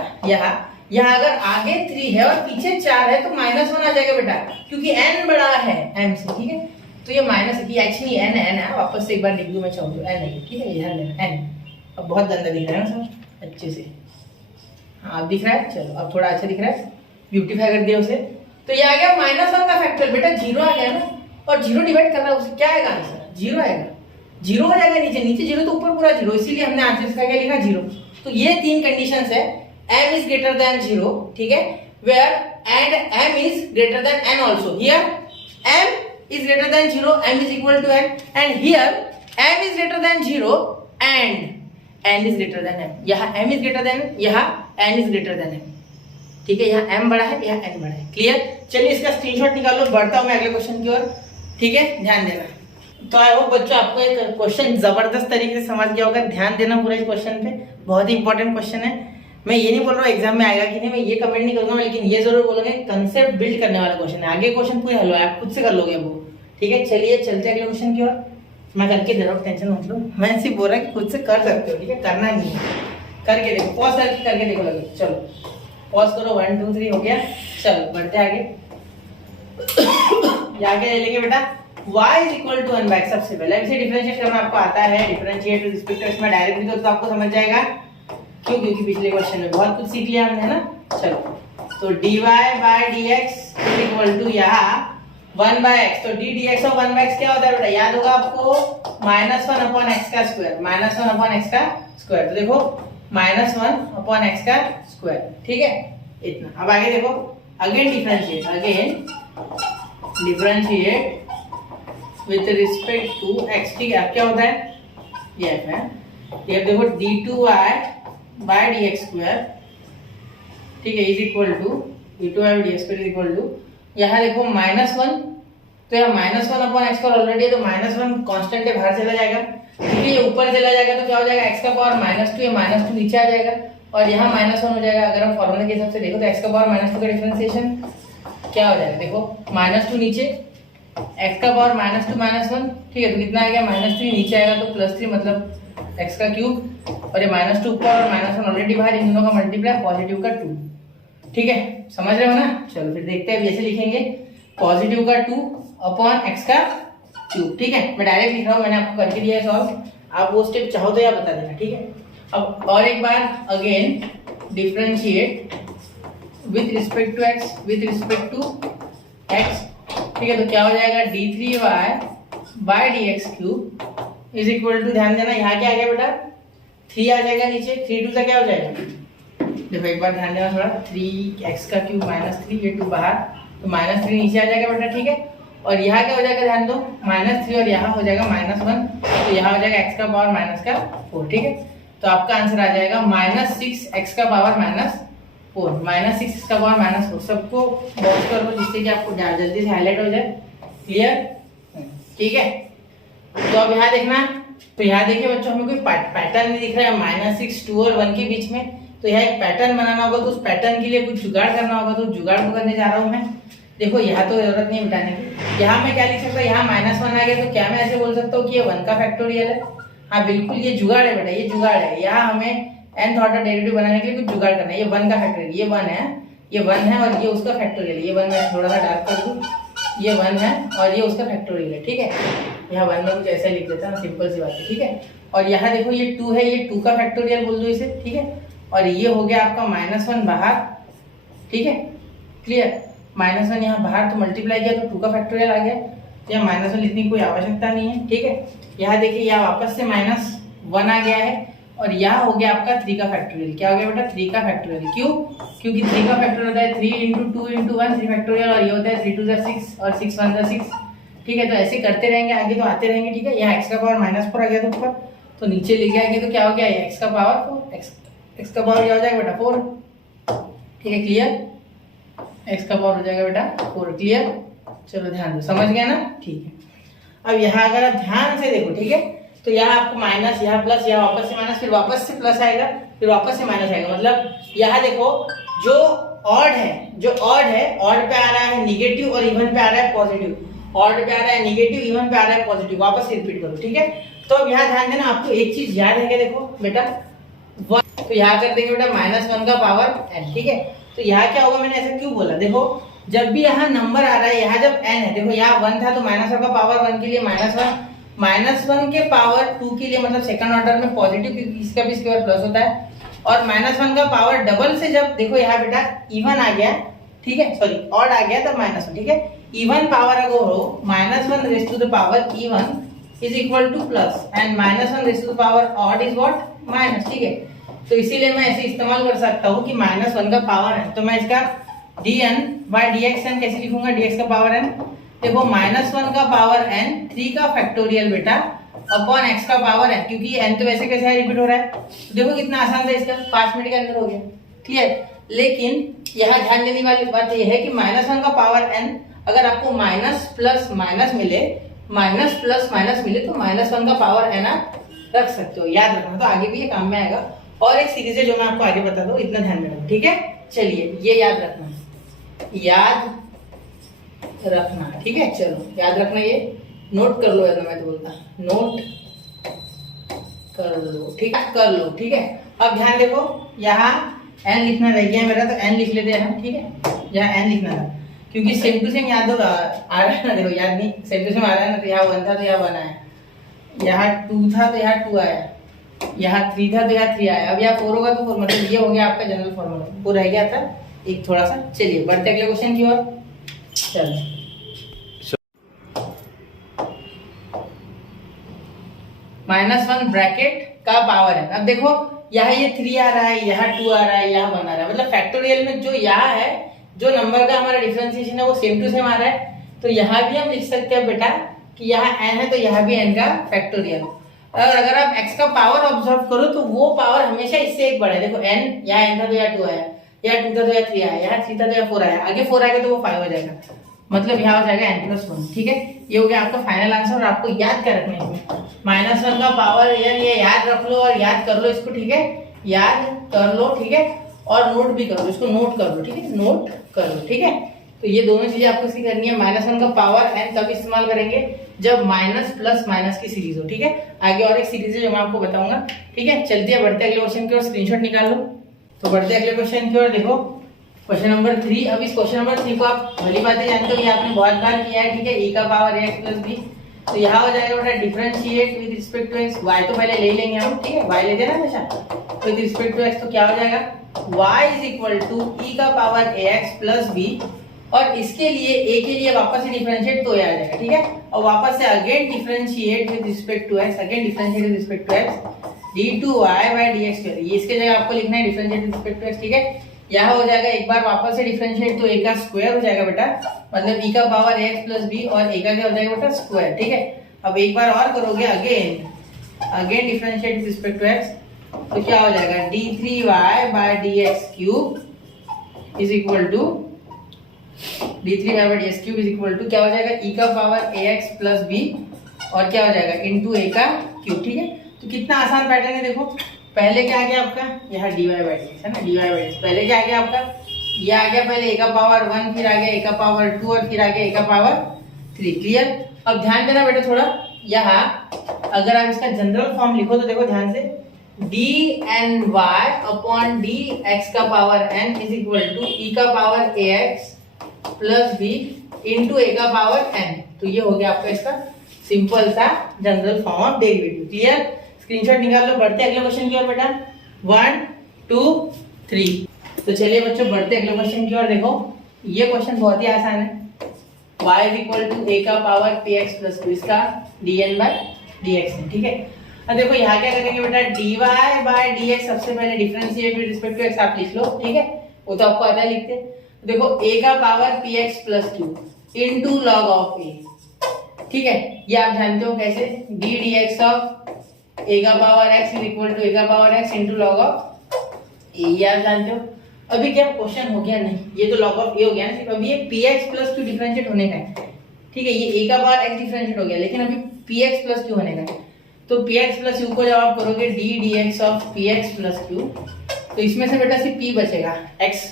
यहाँ अगर आगे 3 है और पीछे 4 है तो -1 आ जाएगा बेटा, क्योंकि n बड़ा है m से। ठीक है, तो ये माइनस की एक्चुअली n है, वापस से एक बार लिख दूं मैं, चाहूँ तो n है। ठीक है, ध्यान देना n। अब बहुत गंदा दिख रहा है ना सर, अच्छे से, हाँ अब दिख रहा है। चलो अब थोड़ा अच्छा दिख रहा है, ब्यूटीफाई कर दिया उसे। तो ये आ गया -1 का फैक्टोरियल, बेटा 0 आ गया ना, और 0 डिवाइड करना उसे, क्या आएगा आंसर, 0 आएगा। 0 हो जाएगा, नीचे 0 तो ऊपर पूरा 0, इसीलिए हमने आंसर इसका क्या लिखा, 0। तो ये 3 कंडीशंस है, m इज ग्रेटर देन 0, ठीक है, where and m is greater than n also. Here m is greater than 0, m is equal to n, and here m is greater than 0 and n is greater than m। यहाँ m is greater than, यहाँ n is greater than m। ठीक है, यहाँ m बड़ा है, यहाँ n बड़ा है। क्लियर? चलिए इसका स्क्रीनशॉट निकालो, बढ़ता हूँ मैं अगले क्वेश्चन की ओर। ठीक है, ध्यान देना। तो आई होप बच्चों आपको एक क्वेश्चन जबरदस्त तरीके से समझ गया होगा। ध्यान देना पूरा इस क्वेश्चन पे, बहुत ही इंपॉर्टेंट क्वेश्चन है। मैं ये नहीं बोल रहा हूँ एग्जाम में आएगा कि नहीं, मैं ये कमेंट नहीं करूंगा, लेकिन ये जरूर बोलूंगा कंसेप्ट बिल्ड करने वाला क्वेश्चन है। आगे क्वेश्चन पूरे हल है, आप खुद से कर लोगे वो। ठीक है, चलिए चलते हैं अगले क्वेश्चन की ओर। मैं करके दे रहा हूँ, टेंशन मत लो, मैं सिर्फ बोल रहा कि खुद से कर सकते हो। ठीक है, करना नहीं है, करके देखो, पॉज करके देखो लगे। चलो पॉज करो, 1 2 3 हो गया। चलो बढ़ते आगे। आगे ले लेंगे बेटा y is equal to 1/x। सबसे पहले इसे डिफरेंशिएट करना आपको आता है, differentiate with respect to x में डायरेक्टली तो आपको समझ जाएगा, क्यों, क्योंकि पिछले क्वेश्चन में बहुत कुछ सीख लिया हमने, है ना। चलो तो dy by dx is equal to यहाँ 1/x, तो d dx और 1/x क्या होता है बेटा, याद होगा आपको, -1/x का स्क्वायर, -1/x का स्क्वायर। तो देखो -1/x का स्क्वायर, ठीक है, इतना। अब आगे देखो, again differentiate with respect to x। ठीक है, अब क्या होता है, ये है, ये देखो d2y by dx स्क्वायर, ठीक है, is equal to d2y by dx square is equal to, यहाँ देखो -1, तो यहाँ -1/x का ऑलरेडी है, तो -1 कांस्टेंट है, बाहर चला जाएगा। ठीक है, ये ऊपर चला जाएगा तो क्या हो जाएगा, x का पावर -2, ये -2 नीचे आ जाएगा, और यहाँ -1 हो जाएगा। अगर हम फॉर्मूला के हिसाब से देखो तो x का पावर -2 का डिफरेंशिएशन क्या हो जाएगा, देखो -2 नीचे, x का पावर -2 -1, ठीक है, तो कितना आ गया, -3 नीचे आएगा तो +3, मतलब x का क्यूब और ये -2 ऊपर और -1 ऑलरेडी बाहर, इन दोनों का मल्टीप्लाई पॉजिटिव का 2। ठीक है, समझ रहे हो ना। चलो फिर देखते हैं, जैसे लिखेंगे पॉजिटिव का 2 अपॉन x का क्यूब। ठीक है, मैं डायरेक्ट लिख रहा हूँ, मैंने आपको करके दिया है सॉल्व, आप वो स्टेप चाहो तो या बता देना। ठीक है, अब और एक बार again differentiate with respect to x, with respect to x। ठीक है, तो क्या हो जाएगा d3y by dx cube is equal to, ध्यान देना यहाँ क्या आ गया बेटा 3 आ जाएगा नीचे, 3 2 से क्या हो जाएगा, देखो एक बार ध्यान देना थोड़ा, 3x का क्यूब -3, ये 2 बाहर, तो -3 नीचे आ जाएगा बेटा। ठीक है, और यहाँ क्या हो जाएगा, ध्यान दो -3 और यहाँ हो जाएगा -1, तो यहाँ हो जाएगा x का पावर -4। ठीक है, तो आपका आंसर आ जाएगा -6x का पावर -4, -6x का पावर -4। सबको बॉक्स कर लो जिससे कि आपको जल्दी से हाईलाइट हो जाए। क्लियर, ठीक है। तो अब यहाँ देखना, तो यहाँ देखिए बच्चों हमें कोई पैटर्न नहीं दिख रहा है -6, 2 और 1 के बीच में, तो यहाँ एक पैटर्न बनाना होगा, तो उस पैटर्न के लिए कुछ जुगाड़ करना होगा, तो जुगाड़ को करने जा रहा हूँ मैं। देखो यहाँ तो जरूरत नहीं मिटाने की, यहाँ मैं क्या लिख सकता हूँ, यहाँ -1 आ गया, तो क्या मैं ऐसे बोल सकता हूँ कि ये 1 का फैक्टोरियल है। हाँ बिल्कुल, ये जुगाड़ है बेटा, ये जुगाड़ है। यहाँ हमें nth ऑर्डर डेरिवेटिव बनाने के लिए कुछ जुगाड़ करना है। ये 1 का फैक्टोरियल, ये 1 है, ये 1 है और ये उसका फैक्टोरियल, ये 1 मैं थोड़ा सा डार्क कर दूँ, ये 1 है और ये उसका फैक्टोरियल है। ठीक है, यहाँ 1 में कुछ ऐसा लिख देता हूँ, सिंपल सी बात है। ठीक है, और यहाँ देखो ये 2 है, ये 2 का फैक्टोरियल बोल दो इसे। ठीक है, और ये हो गया आपका -1 बाहर। ठीक है, क्लियर, -1 यहाँ बाहर, तो मल्टीप्लाई किया तो 2 का फैक्टोरियल आ गया, तो यहाँ -1 लिखने की कोई आवश्यकता नहीं है। ठीक है, यहाँ देखिए यहाँ वापस से -1 आ गया है, और यहाँ हो गया आपका 3 का फैक्टोरियल। क्या हो गया बेटा 3 का फैक्टोरियल, क्यों, क्योंकि 3 का फैक्टोरियल होता है 3 × 2 × 1 3 फैक्टोरियल, और ये होता है 3 2 6 और 6 1 6। ठीक है, तो ऐसे करते रहेंगे आगे, तो आते रहेंगे। ठीक है, यहाँ x का पावर -4 आ गया, तो ऊपर तो नीचे ले आएंगे तो क्या हो गया x का पावर 4, x का पावर क्या हो जाएगा बेटा 4। ठीक है, क्लियर, x का पावर हो जाएगा बेटा 4। क्लियर, चलो ध्यान दो, समझ गया ना। ठीक है, अब यहाँ अगर आप ध्यान से देखो, ठीक है, तो यहाँ आपको माइनस, यहाँ प्लस, यहाँ वापस से माइनस, फिर वापस से प्लस आएगा, फिर वापस से माइनस आएगा। मतलब यहाँ देखो जो ऑड है, जो ऑड है, ऑड पे आ रहा है निगेटिव और इवन पे आ रहा है पॉजिटिव। ऑड पे आ रहा है निगेटिव, इवन पे आ रहा है पॉजिटिव। वापस से रिपीट करो। ठीक है, तो अब यहाँ ध्यान देना, आपको एक चीज याद है क्या, देखो बेटा 1, तो यहाँ कर देंगे बेटा -1 का पावर n। ठीक है, तो यहाँ क्या होगा, मैंने ऐसा क्यों बोला, देखो जब भी यहाँ नंबर आ रहा है, यहाँ जब n है, देखो यहाँ 1 था तो -1 का पावर 1 के लिए -1, -1 के पावर 2 के लिए, मतलब सेकंड ऑर्डर में पॉजिटिव, क्योंकि इसका भी स्क्वायर प्लस होता है, और -1 का पावर डबल से जब देखो यहाँ बेटा इवन आ गया, ठीक है, सॉरी ऑड आ गया तब -1। ठीक है, इवन पावर अगर हो -1 raise to the power even is equal to plus, and -1 raise to the power odd is what minus. ठीक है, तो इसीलिए मैं ऐसे इस्तेमाल कर सकता हूँ कि -1 का पावर है, तो मैं इसका dn by dxn कैसे लिखूंगा, dx का पावर n, देखो -1 का पावर n 3 का फैक्टोरियल बेटा अपॉन x का पावर n, क्योंकि n तो वैसे कैसे रिपीट हो रहा है, तो देखो कितना आसान था, इसका 5 मिनट के अंदर हो गया। क्लियर, लेकिन यहाँ ध्यान देने वाली बात यह है कि -1 का पावर n अगर आपको माइनस प्लस माइनस मिले, माइनस प्लस माइनस मिले, तो -1 का पावर n आप रख सकते हो, याद रखना, तो आगे भी ये काम में आएगा। और एक सीरीज है जो मैं आपको आगे बता दूं, इतना ध्यान में रखना। ठीक है, चलिए ये याद रखना, याद रखना। ठीक है, चलो याद रखना, ये नोट कर लो, ऐसा मैं तो बोलता नोट कर लो। ठीक है, कर लो। ठीक है, अब ध्यान देखो, यहाँ n लिखना रह गया मेरा, तो n लिख लेते हैं हम। ठीक है, यहाँ n लिखना था, क्योंकि सेम टू सेम याद होगा आ रहा है ना, देखो याद नहीं, सेम टू सेम आ रहा है ना, तो यहाँ 1 था तो यहाँ 1 आया, यहाँ 2 था तो यहाँ 2 आया, यहाँ 3 था तो यहाँ 3 आया। अब यहाँ 4 होगा तो 4, मतलब ये हो गया आपका जनरल फॉर्मूला, वो रह गया था एक थोड़ा सा। चलिए बढ़ते अगले क्वेश्चन की ओर। चलो -1 ब्रैकेट का पावर है। अब देखो यहाँ ये 3 आ रहा है, यहाँ 2 आ रहा है, यहाँ 1 आ रहा है, मतलब फैक्टोरियल में जो यहाँ है, जो नंबर का हमारा डिफरेंशिएशन है वो सेम टू सेम आ रहा है, तो यहाँ भी हम लिख सकते हैं बेटा कि यहाँ n है तो यहाँ भी n का फैक्टोरियल। और अगर आप x का पावर ऑब्जर्व करो तो वो पावर हमेशा इससे एक बड़ा है। देखो n, यहाँ n था तो यहाँ 2 आया, यहाँ 2 था तो यहाँ 3 आया, यहाँ 3 था तो यहाँ 4 आया, आगे 4 आएगा तो वो 5 हो जाएगा, मतलब यहाँ हो जाएगा n+1। ठीक है, ये हो गया आपका फाइनल आंसर। और आपको याद क्या रखना है इसमें, -1 का पावर n, ये याद रख लो और याद कर लो इसको। ठीक है, याद कर लो। ठीक है, और नोट भी कर लो, इसको नोट कर लो। ठीक है, नोट कर लो। ठीक है, तो ये दोनों चीजें आपको इसकी करनी है। -1 का पावर n तब इस्तेमाल करेंगे जब माइनस प्लस माइनस की सीरीज हो, ठीक है। आगे और एक सीरीज है जो मैं आपको बताऊंगा, ठीक है। चलते हैं, बढ़ते अगले क्वेश्चन की ओर, स्क्रीनशॉट निकाल लो। तो बढ़ते अगले क्वेश्चन की ओर, देखो क्वेश्चन नंबर 3। अब इस क्वेश्चन नंबर 3 को आप भली बातें जानते हो, ये आपने बहुत बार किया है, ठीक है। e का पावर ax प्लस b, तो यहाँ हो जाएगा बेटा differentiate with respect to x। y तो पहले ले लेंगे हम, ठीक है, y लेते हैं ना हमेशा, तो विद रिस्पेक्ट टू x तो क्या हो जाएगा, y is equal to e का पावर ax प्लस b, और इसके लिए a के लिए वापस से डिफरेंशिएट तो ये आ जाएगा, ठीक है। और वापस से again differentiate with respect to x, again differentiate with respect to x, d2y by dx square. ये इसके जगह आपको लिखना है differentiate with respect to x, ठीक है। यहाँ हो जाएगा एक बार वापस से डिफरेंशिएट तो a का स्क्वायर हो जाएगा बेटा, मतलब e का पावर ax प्लस b, और a का क्या हो जाएगा बेटा, स्क्वायर, ठीक है। अब एक बार और करोगे, again differentiate with respect to x, तो क्या हो जाएगा, d3y by dx cube is equal to d3y by dx cube is equal to क्या हो जाएगा, e का पावर ax प्लस b, और क्या हो जाएगा इनटू a का क्यूब, ठीक है। तो कितना आसान पैटर्न है, देखो पहले क्या आ गया आपका, यहाँ dy बाय dx है ना, dy बाय dx। पहले क्या आ गया आपका, ये आ गया पहले a का पावर 1, फिर आ गया a का पावर 2, और फिर आ गया a का पावर 3, क्लियर। अब ध्यान देना बेटा थोड़ा, यहाँ अगर आप इसका जनरल फॉर्म लिखो तो देखो ध्यान से, dny अपॉन dx का power n is equal to e का power ax plus b into a का पावर n। तो ये हो गया आपका इसका सिंपल सा general form of derivative, clear. Screenshot निकाल लो, बढ़ते अगले क्वेश्चन की ओर बेटा, 1 2 3। तो चलिए बच्चों बढ़ते अगले क्वेश्चन की ओर। देखो ये क्वेश्चन बहुत ही आसान है, y is equal to a का पावर px प्लस 2, इसका dn बाय dx है, ठीक है। अब देखो यहाँ क्या करेंगे बेटा, dy बाय dx सबसे पहले differentiate with respect to x आप लिख लो, ठीक है, वो तो आपको आता है लिखते। तो देखो a का power px plus 2 into log of a, ठीक है। ये आप जानते हो कैसे, d dx ऑफ a का power x is equal to a का power x into log of a, ये आप जानते हो। अभी क्या क्वेश्चन हो गया, नहीं ये तो लॉग ऑफ a हो गया ना, सिर्फ अभी ये px प्लस 2 डिफरेंशिएट होने का है, ठीक है। ये a का पावर x डिफरेंशिएट हो गया, लेकिन अभी px प्लस q होने का है। तो px प्लस q को जब आप करोगे d dx of px plus q, तो इसमें से बेटा सिर्फ p बचेगा, x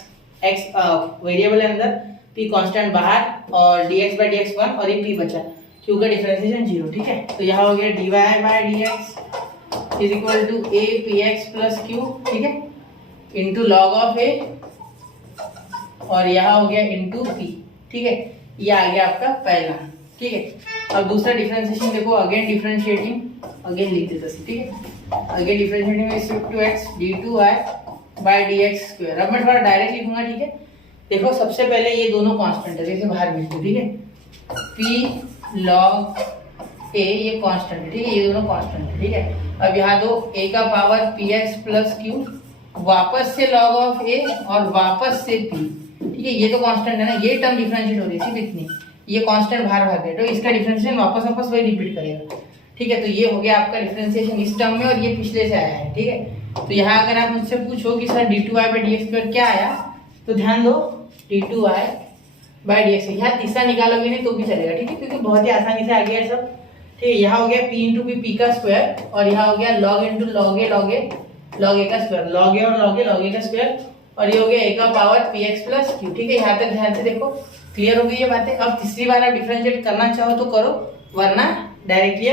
वेरिएबल है अंदर, p कांस्टेंट बाहर, और dx बाय dx 1, और ये p बचा, q का डिफरेंशिएशन 0, ठीक है। तो यहाँ हो गया dy by dx is equal to a px plus q, ठीक है, इनटू लॉग ऑफ a, और यहाँ हो गया इनटू p, ठीक है। ये आ गया आपका पहला, ठीक है। अब दूसरा डिफरेंशिएशन देखो, अगेन डिफरेंशिएटिंग, अगेन लिख देते हैं, ठीक है, again differentiating with respect to x d2y by dx square. अब मैं थोड़ा डायरेक्ट लिखूंगा, ठीक है। देखो सबसे पहले ये दोनों कांस्टेंट है, जैसे बाहर भेज दो, ठीक है, p log a ये कांस्टेंट है, ठीक है, ये दोनों कांस्टेंट है, ठीक है। अब यहाँ दो a का पावर px प्लस q, वापस से log ऑफ a, और वापस से p, ठीक है। ये तो कांस्टेंट है ना, ये टर्म डिफरेंशिएट हो रही है सिर्फ इतनी, ये कांस्टेंट बाहर भाग गया, तो इसका डिफरेंशिएशन वापस वही रिपीट करेगा, ठीक है। तो ये हो गया आपका डिफरेंशिएशन इस टर्म में, और ये पिछले से आया है, ठीक है। तो यहाँ अगर आप मुझसे पूछो कि sir d2y by dx square क्या आया, तो ध्यान दो d2y बाय dx, यहाँ तीसरा निकालोगे नहीं तो भी चलेगा, ठीक है, क्योंकि बहुत ही आसानी से आ गया सब, ठीक है। यहाँ हो गया p इंटू p का स्क्वायर, और यहाँ हो गया log इंटू log a का स्क्वायर, log a और log a का स्क्वायर, और ये हो गया a का पावर px प्लस q, ठीक है। यहाँ तक ध्यान से देखो, क्लियर हो गई ये बातें। अब तीसरी बार आप डिफरेंशिएट करना चाहो तो करो, वरना डायरेक्टली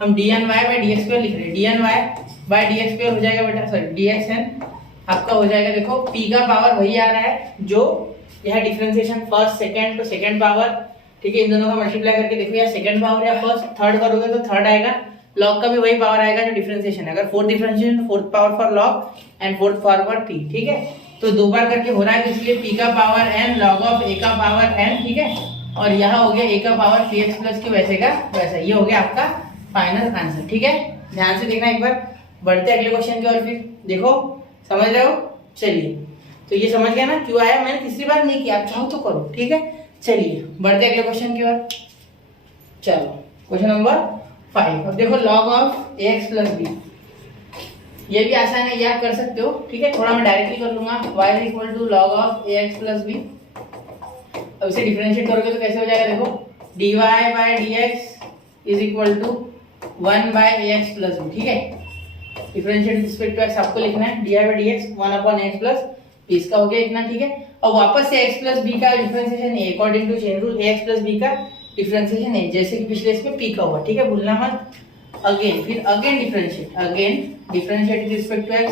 हम dny बाय dx स्क्वायर लिख रहे हैं, dny बाय dx स्क्वायर हो जाएगा बेटा, सॉरी dxn आपका हो जाएगा, देखो p का पावर वही आ रहा है जो यहाँ डिफरेंशिएशन फर्स्ट सेकंड तो सेकंड पावर, ठीक है, इन दोनों का मल्टीप्लाई करके देखो, या सेकंड पावर या फर्स्ट थर्ड करोगे तो थर्ड आएगा, लॉग का भी वही पावर आएगा जो डिफरेंशिएशन है, अगर fourth differentiation fourth power for log and fourth power for p, ठीक है। तो दो बार करके हो रहा है, तो इसलिए p का power n log of a का पावर n, ठीक है, और यहाँ हो गया a का पावर px प्लस q, वैसे का वैसा, ये हो गया आपका फाइनल आंसर, ठीक है। ध्यान से देखना एक बार, बढ़ते अगले क्वेश्चन की ओर, फिर देखो समझ रहे हो, चलिए। तो ये समझ गया ना क्यों आया, मैंने तीसरी बार नहीं किया, आप चाहो तो करो, ठीक है। चलिए बढ़ते अगले क्वेश्चन की ओर, चलो क्वेश्चन नंबर 5। अब देखो log of ax plus b, ये भी आसान है, ये आप कर सकते हो, ठीक है। थोड़ा मैं डायरेक्टली कर लूंगा, y is equal to log of ax plus b। अब इसे डिफरेंशिएट करोगे तो कैसे हो जाएगा, देखो dy by dx is equal to 1 by ax plus b, ठीक है। Differentiate with respect to x आपको लिखना है, dy by dx 1 upon ax plus इसका हो गया इतना, ठीक है। अब वापस से x प्लस बी का differentiation a according to chain rule ax plus b का डिफरेंशिएशन a, जैसे कि पिछले इसमें p का हुआ, ठीक है, भूलना मत। अगेन फिर again differentiate with respect to x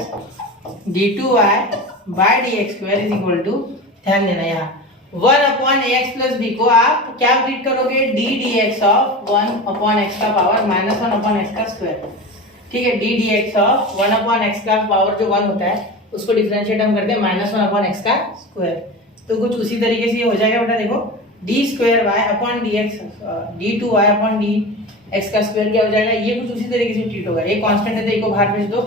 d2y by dx square is equal to, ध्यान देना यहाँ 1 अपॉन ax प्लस b को आप क्या ट्रीट करोगे, d dx of 1 upon x का पावर माइनस 1 अपॉन x का स्क्वायर, ठीक है। d dx of 1 upon x का पावर जो 1 होता है उसको डिफरेंशिएट हम करते हैं माइनस 1 अपॉन x का स्क्वायर। तो कुछ उसी तरीके से ये हो जाएगा बेटा, देखो d square y upon dx d2y upon dx का स्क्वायर क्या हो जाएगा, ये कुछ उसी तरीके से ट्रीट होगा। ये कांस्टेंट है तो इसको बाहर भेज दो,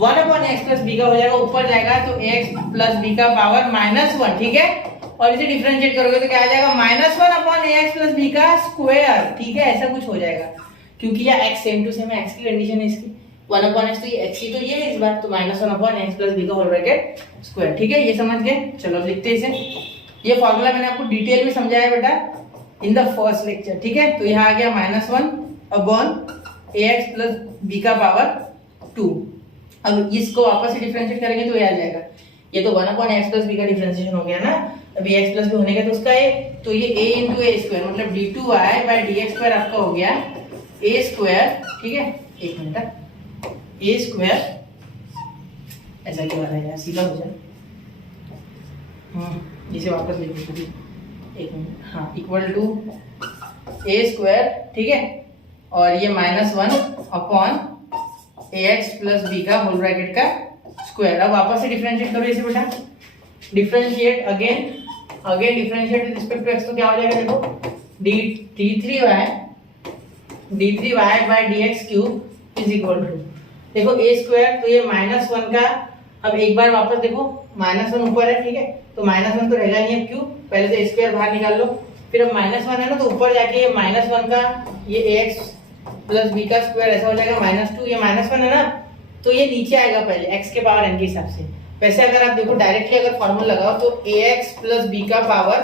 1 अपॉन x प्लस b का हो जाएगा, ऊपर जाएगा तो x प्लस b का पावर माइनस 1, ठीक है। और इसे डिफरेंशिएट करोगे तो क्या आ जाएगा, minus 1 upon ax plus b का स्क्वायर, ठीक है, ऐसा कुछ हो जाएगा। क्योंकि यह x सेम टू सेम है, x की कंडीशन है इसकी 1 अपॉन x, तो ये x ही तो ये है इस बार, तो minus 1 upon x plus b का होल ब्रैकेट स्क्वायर, ठीक है, ये समझ गए। चलो अब लिखते हैं इसे। ये फॉर्मूला मैंने आपको डिटेल में समझाया बेटा इन द फर्स्ट लेक्चर, ठीक है। तो यहाँ आ गया minus 1 upon ax plus b का पावर 2। अब इसको वापस से डिफरेंशिएट करेंगे तो ये आ जाएगा, ये तो 1 अपॉन x प्लस b का डिफरेंशिएशन हो गया ना, अभी x प्लस b होने का तो उसका a, तो ये a इंटू a स्क्वायर मतलब d2y बाय dx स्क्वायर आपका हो गया a स्क्वायर, ठीक है। एक मिनट, a स्क्वायर ऐसा क्यों आ रहा है यार, सीधा हो जाए, इसे वापस लिख दो, एक मिनट, हाँ, इक्वल टू a स्क्वायर, ठीक है, और ये minus 1 upon ax plus b का होल ब्रैकेट का स्क्वायर। अब वापस से डिफरेंशिएट करो इसे बेटा, differentiate again differentiate with respect to x, तो क्या हो जाएगा देखो d3y by dx cube is equal to, देखो a स्क्वायर, तो ये माइनस 1 का, अब एक बार वापस देखो माइनस 1 ऊपर है, ठीक है, तो माइनस 1 तो रहेगा नहीं, अब क्यूब, पहले तो a स्क्वायर बाहर निकाल लो, फिर अब माइनस 1 है ना, तो ऊपर जाके ये माइनस 1 का ये ax प्लस b का स्क्वायर ऐसा हो जाएगा माइनस 2, ये माइनस 1 है ना, तो ये नीचे आएगा पहले x के पावर n के हिसाब से। वैसे अगर आप देखो डायरेक्टली अगर फॉर्मूला लगाओ तो ax प्लस b का पावर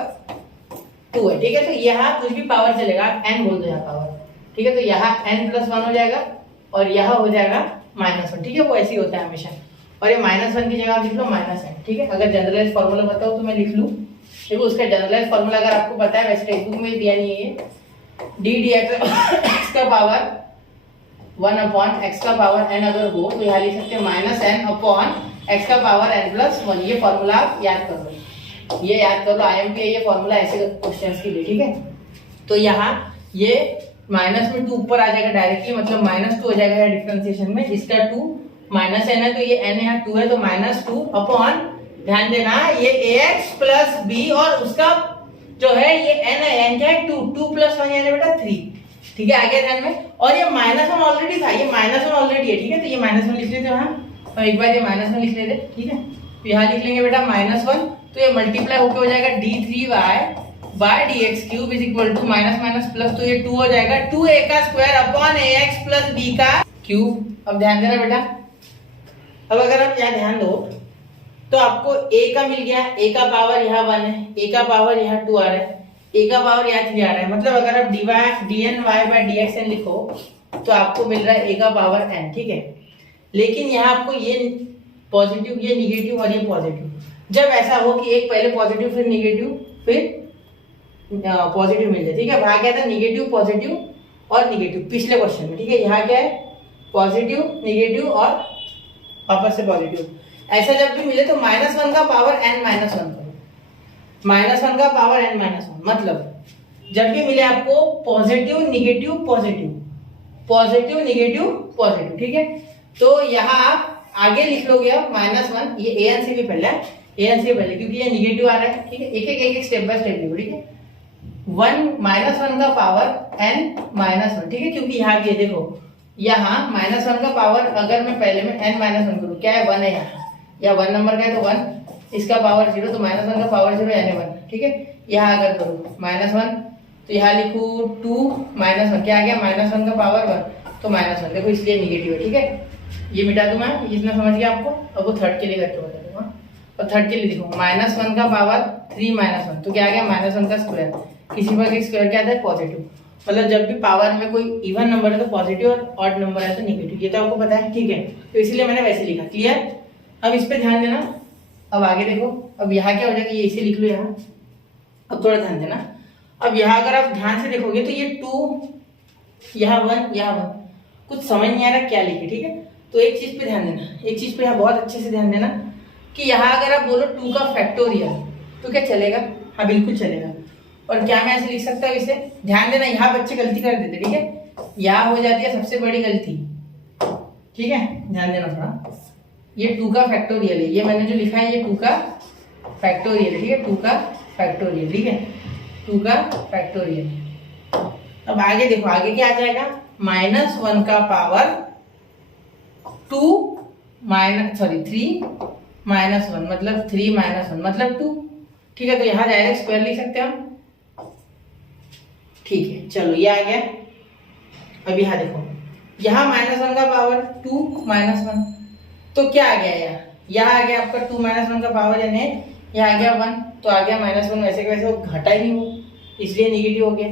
2 है, ठीक है, तो यहाँ कुछ भी पावर चलेगा, n बोल दो यहाँ पावर, ठीक है, तो यहाँ n प्लस 1 हो जाएगा और यहाँ हो जाएगा माइनस 1, ठीक है, वो ऐसे ही होता है हमेशा। और ये माइनस 1 की जगह आप लिख लो माइनस n, ठीक है। अगर जनरलाइज फॉर्मूला बताओ तो मैं लिख लूँ, देखो उसका जनरलाइज फॉर्मूला अगर आपको पता है, वैसे टेक्स्ट में दिया नहीं है, d dx x का पावर 1 अपॉन x का पावर n अगर हो तो यहाँ लिख सकते हैं माइनस n अपॉन x का पावर n प्लस 1। ये फॉर्मूला आप याद कर लो, ये याद कर लो, IMP ये फॉर्मूला ऐसे क्वेश्चंस के लिए, ठीक है। तो यहाँ ये माइनस में 2 ऊपर आ जाएगा डायरेक्टली, मतलब माइनस 2 हो जाएगा यहाँ डिफरेंशिएशन में, इसका 2 माइनस n है तो ये n यहाँ 2 है, तो माइनस 2 अपॉन, ध्यान देना ये ax प्लस b और उसका जो है ये n है, n क्या है 2 प्लस 1 यानी बेटा 3, ठीक है, आगे ध्यान में। और ये माइनस 1 ऑलरेडी था, ये माइनस 1 ऑलरेडी है, ठीक है, तो ये माइनस 1 लिख लेते हैं वहाँ, और एक बार ये माइनस 1 लिख लेते, ठीक है, तो यहाँ लिख लेंगे बेटा माइनस 1, तो ये मल्टीप्लाई होकर हो जाएगा d3y by dx cube is equal to minus minus plus, तो ये 2 हो जाएगा 2a का square upon ax plus b का क्यूब। अब ध्यान देना बेटा, अब अगर आप यहाँ ध्यान दो तो आपको a का मिल गया, a का पावर यहाँ 1 है, a का पावर यहाँ 2 आ रहा है, a का पावर यहाँ 3 आ रहा है, मतलब अगर आप dny बाय dxn लिखो तो आपको मिल रहा है a का पावर n, ठीक है। लेकिन यहाँ आपको ये पॉजिटिव, ये निगेटिव और ये पॉजिटिव, जब ऐसा हो कि एक पहले पॉजिटिव फिर निगेटिव फिर पॉजिटिव मिल जाए, ठीक है, वहां क्या था निगेटिव पॉजिटिव और निगेटिव पिछले क्वेश्चन में, ठीक है, यहाँ क्या है पॉजिटिव निगेटिव और वापस से पॉजिटिव, ऐसा जब भी मिले तो माइनस 1 का पावर n माइनस 1 करो, माइनस 1 का पावर n माइनस 1, मतलब जब भी मिले आपको positive negative positive positive negative positive, ठीक है। तो यहाँ आप आगे लिख लोगे अब माइनस 1, ये an से भी पहले an से पहले क्योंकि ये निगेटिव आ रहा है, ठीक है, एक स्टेप बाय स्टेप लिखो, ठीक है, 1 माइनस 1 का पावर n माइनस 1, ठीक है, क्योंकि यहाँ ये देखो यहाँ माइनस 1 का पावर अगर मैं पहले में n माइनस 1 करूँ, क्या है 1 है यहाँ, या 1 नंबर का है तो 1, इसका पावर 0, तो माइनस 1 का पावर 0 यानी 1, ठीक है। यहाँ अगर करूँ माइनस 1 तो यहाँ लिखूँ 2 माइनस 1, क्या आ गया माइनस 1 का पावर 1, तो माइनस 1 देखो इसलिए निगेटिव है, ठीक है, ये मिटा दूं मैं, इतना समझ गया आपको। अब वो थर्ड के लिए करके बता दूंगा, और थर्ड के लिए लिखूँ माइनस 1 का पावर 3 माइनस 1, तो क्या आ गया माइनस 1 का स्क्वायर, किसी पर एक स्क्वायर क्या आता है पॉजिटिव, मतलब जब भी पावर में कोई इवन नंबर है तो पॉजिटिव और ऑड नंबर है तो नेगेटिव, ये तो आपको पता है, ठीक है, तो इसलिए मैंने वैसे लिखा, क्लियर। अब इस पे ध्यान देना, अब आगे देखो, अब यहाँ क्या हो जाएगा, ये इसे लिख लो यहाँ। अब थोड़ा ध्यान देना, अब यहाँ अगर आप ध्यान से देखोगे तो ये 2 यहाँ 1 यहाँ 1, कुछ समझ नहीं आ रहा क्या लिखे, ठीक है। तो एक चीज पे ध्यान देना, एक चीज पे यहाँ बहुत अच्छे से ध्यान देना कि यहाँ अगर आप बोलो 2 का फैक्टोरियल तो क्या चलेगा, हाँ बिल्कुल चलेगा। और क्या मैं ऐसे लिख सकता हूँ इसे, ध्यान देना यहाँ बच्चे गलती कर देते, ठीक है, यहाँ हो जाती है सबसे बड़ी गलती, ठीक है, ध्यान देना थोड़ा। ये 2 का फैक्टोरियल है, ये मैंने जो लिखा है ये 2 का फैक्टोरियल है, ठीक है, 2 का फैक्टोरियल, ठीक है, 2 का फैक्टोरियल। अब आगे देखो, आगे क्या आ जाएगा, -1 का पावर 2 3 -1 मतलब 3 -1 मतलब 2, ठीक है। तो यहाँ डायरेक्ट स्क्वायर लिख सकते हैं हम, ठीक है। चलो ये आ गया। अब यहाँ देखो, यहाँ -1 का पावर 2 -1 तो क्या आ गया, यहाँ आ गया आपका 2 -1 का पावर यानी यहाँ आ गया 1, तो आ गया -1, वैसे के वैसे वो घटा ही नहीं हो, इसलिए नेगेटिव हो गया,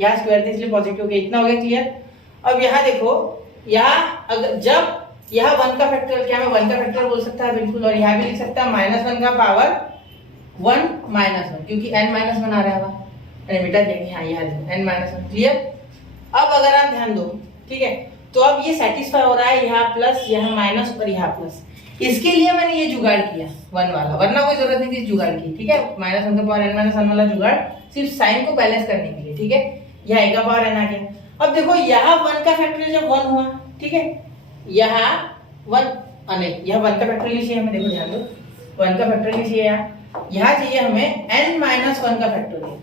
यहाँ स्क्वायर थे इसलिए पॉजिटिव हो गया, इतना हो गया क्लियर। अब यहाँ देखो, यहाँ अगर जब यहाँ 1 का फैक्टोरियल, क्या मैं 1 का फैक्टोरियल बोल सकता है, बिल्कुल, और यहाँ भी लिख सकता है -1 का पावर 1 -1 क्योंकि n-1 आ रहा है, मिटा देंगे, हाँ यहाँ देखो n-1, क्लियर। अब अगर आप ध्यान दो, ठीक है, तो अब ये सेटिस्फाई हो रहा है, यहाँ प्लस यहाँ माइनस और यहाँ प्लस, इसके लिए मैंने ये जुगाड़ किया 1 वाला, वरना कोई जरूरत नहीं थी इस जुगाड़ की, ठीक है। -1 का पावर n-1 वाला जुगाड़ सिर्फ साइन को बैलेंस करने के लिए, ठीक है। यहाँ a का पावर n आ गया। अब देखो यहाँ 1 का फैक्टोरियल जब 1 हुआ, ठीक है, यहाँ 1 यहाँ 1 का फैक्टोरियल चाहिए हमें, देखो ध्यान दो, 1 का फैक्टोरियल चाहिए, यहाँ चाहिए हमें n-1 का फैक्टोरियल,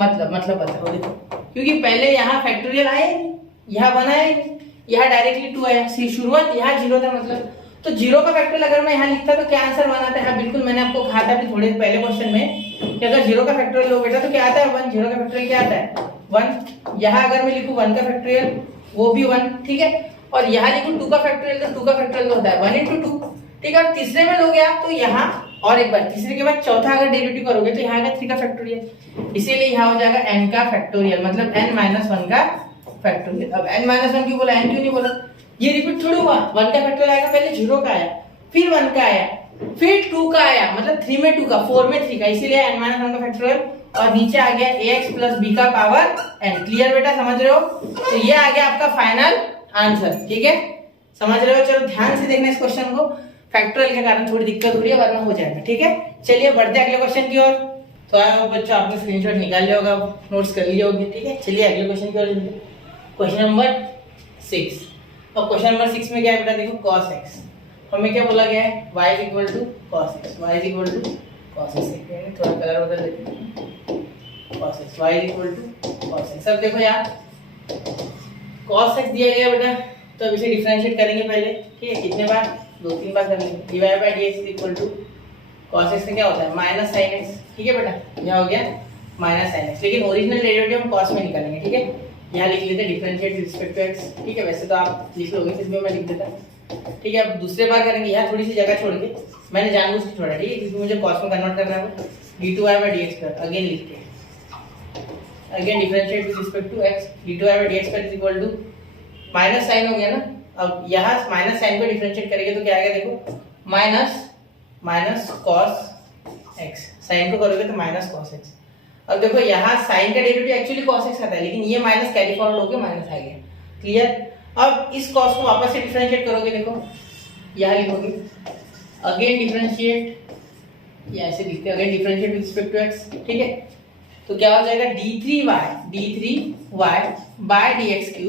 मतलब बताओ, देखो क्योंकि पहले यहाँ फैक्टोरियल आए नहीं, यहाँ 1 आया नहीं, यहाँ डायरेक्टली 2 आया, शुरुआत यहाँ 0 था, मतलब तो 0 का फैक्टोरियल अगर मैं यहाँ लिखता तो क्या आंसर 1 आता है, बिल्कुल, मैंने आपको कहा था अभी थोड़े पहले क्वेश्चन में कि अगर 0 का फैक्टोरियल लो बेटा तो क्या आता है 1, 0 का फैक्टोरियल क्या आता है 1। यहाँ अगर मैं लिखूं 1 का फैक्टोरियल वो भी 1, ठीक है, और यहाँ लिखूं 2 का फैक्टोरियल तो 2 का फैक्टोरियल होता है 1 × 2, ठीक है। और तीसरे में लोगे आप तो यहाँ और एक बार, तीसरे के बाद चौथा अगर डेरिवेटिव करोगे तो यहाँ आएगा 3 का फैक्टोरियल, इसीलिए यहाँ हो जाएगा n का फैक्टोरियल, मतलब n-1 का फैक्टोरियल। अब n-1 क्यों बोला, n क्यों नहीं बोला, ये रिपीट थोड़ी हुआ, 1 का फैक्टोरियल आएगा, पहले 0 का आया, फिर 1 का आया, फिर 2 का आया, मतलब 3 में 2 का, 4 में 3 का, इसीलिए n-1 का फैक्टोरियल, और नीचे आ गया ax + b का पावर n। क्लियर बेटा, समझ रहे हो, तो ये आ गया आपका फाइनल आंसर, ठीक है, समझ रहे हो। चलो ध्यान से देखना इस क्वेश्चन को, फैक्टोरियल के कारण थोड़ी दिक्कत हो रही है, वरना हो जाएगा, ठीक है। चलिए बढ़ते हैं अगले क्वेश्चन की ओर। तो आया बच्चों, आपने स्क्रीनशॉट निकाल लिया होगा, नोट्स कर लिए होंगे, ठीक है। चलिए अगले क्वेश्चन की ओर चलते हैं, क्वेश्चन नंबर 6। और क्वेश्चन नंबर 6 में क्या है बेटा, देखो cos x, हमें क्या बोला गया है, y = cos x, y = cos x, थोड़ा कलर बदल देते हैं, cos x, y = cos x। अब देखो यार cos x दिया गया बेटा, तो अब इसे डिफरेंशिएट करेंगे पहले, ठीक है, कितने बार, 2-3 बार कर लेंगे। dy/dx = cos x से क्या होता है -sin x, ठीक है बेटा, यह हो गया -sin x, लेकिन ओरिजिनल डेरिवेटिव हम cos में निकालेंगे, ठीक है। यहाँ लिख लेते हैं differentiate with respect to x, ठीक है, वैसे तो आप लिख लोगे, इसमें मैं लिख देता हूँ, ठीक है। अब दूसरे बार करेंगे, यहाँ थोड़ी सी जगह छोड़ के मैंने जानबूझ के छोड़ा, ठीक है, क्योंकि मुझे cos में कन्वर्ट करना है, d2y/dx अगेन लिखते हैं, again differentiate with respect to x, d2y/dx minus sign हो गया ना। अब यहाँ माइनस साइन को डिफरेंशिएट करेंगे तो क्या आएगा, देखो माइनस cos x, साइन को करोगे तो -cos x। अब देखो यहाँ साइन का डेरिवेटिव एक्चुअली cos x आता है, लेकिन ये माइनस कैरी फॉरवर्ड होके माइनस आ गया, क्लियर। अब इस cos को वापस से डिफरेंशिएट करोगे, देखो यहाँ लिखोगे अगेन डिफरेंशिएट, या ऐसे लिखते हैं again differentiate with respect to x, ठीक है। तो क्या हो जाएगा d3y/dx³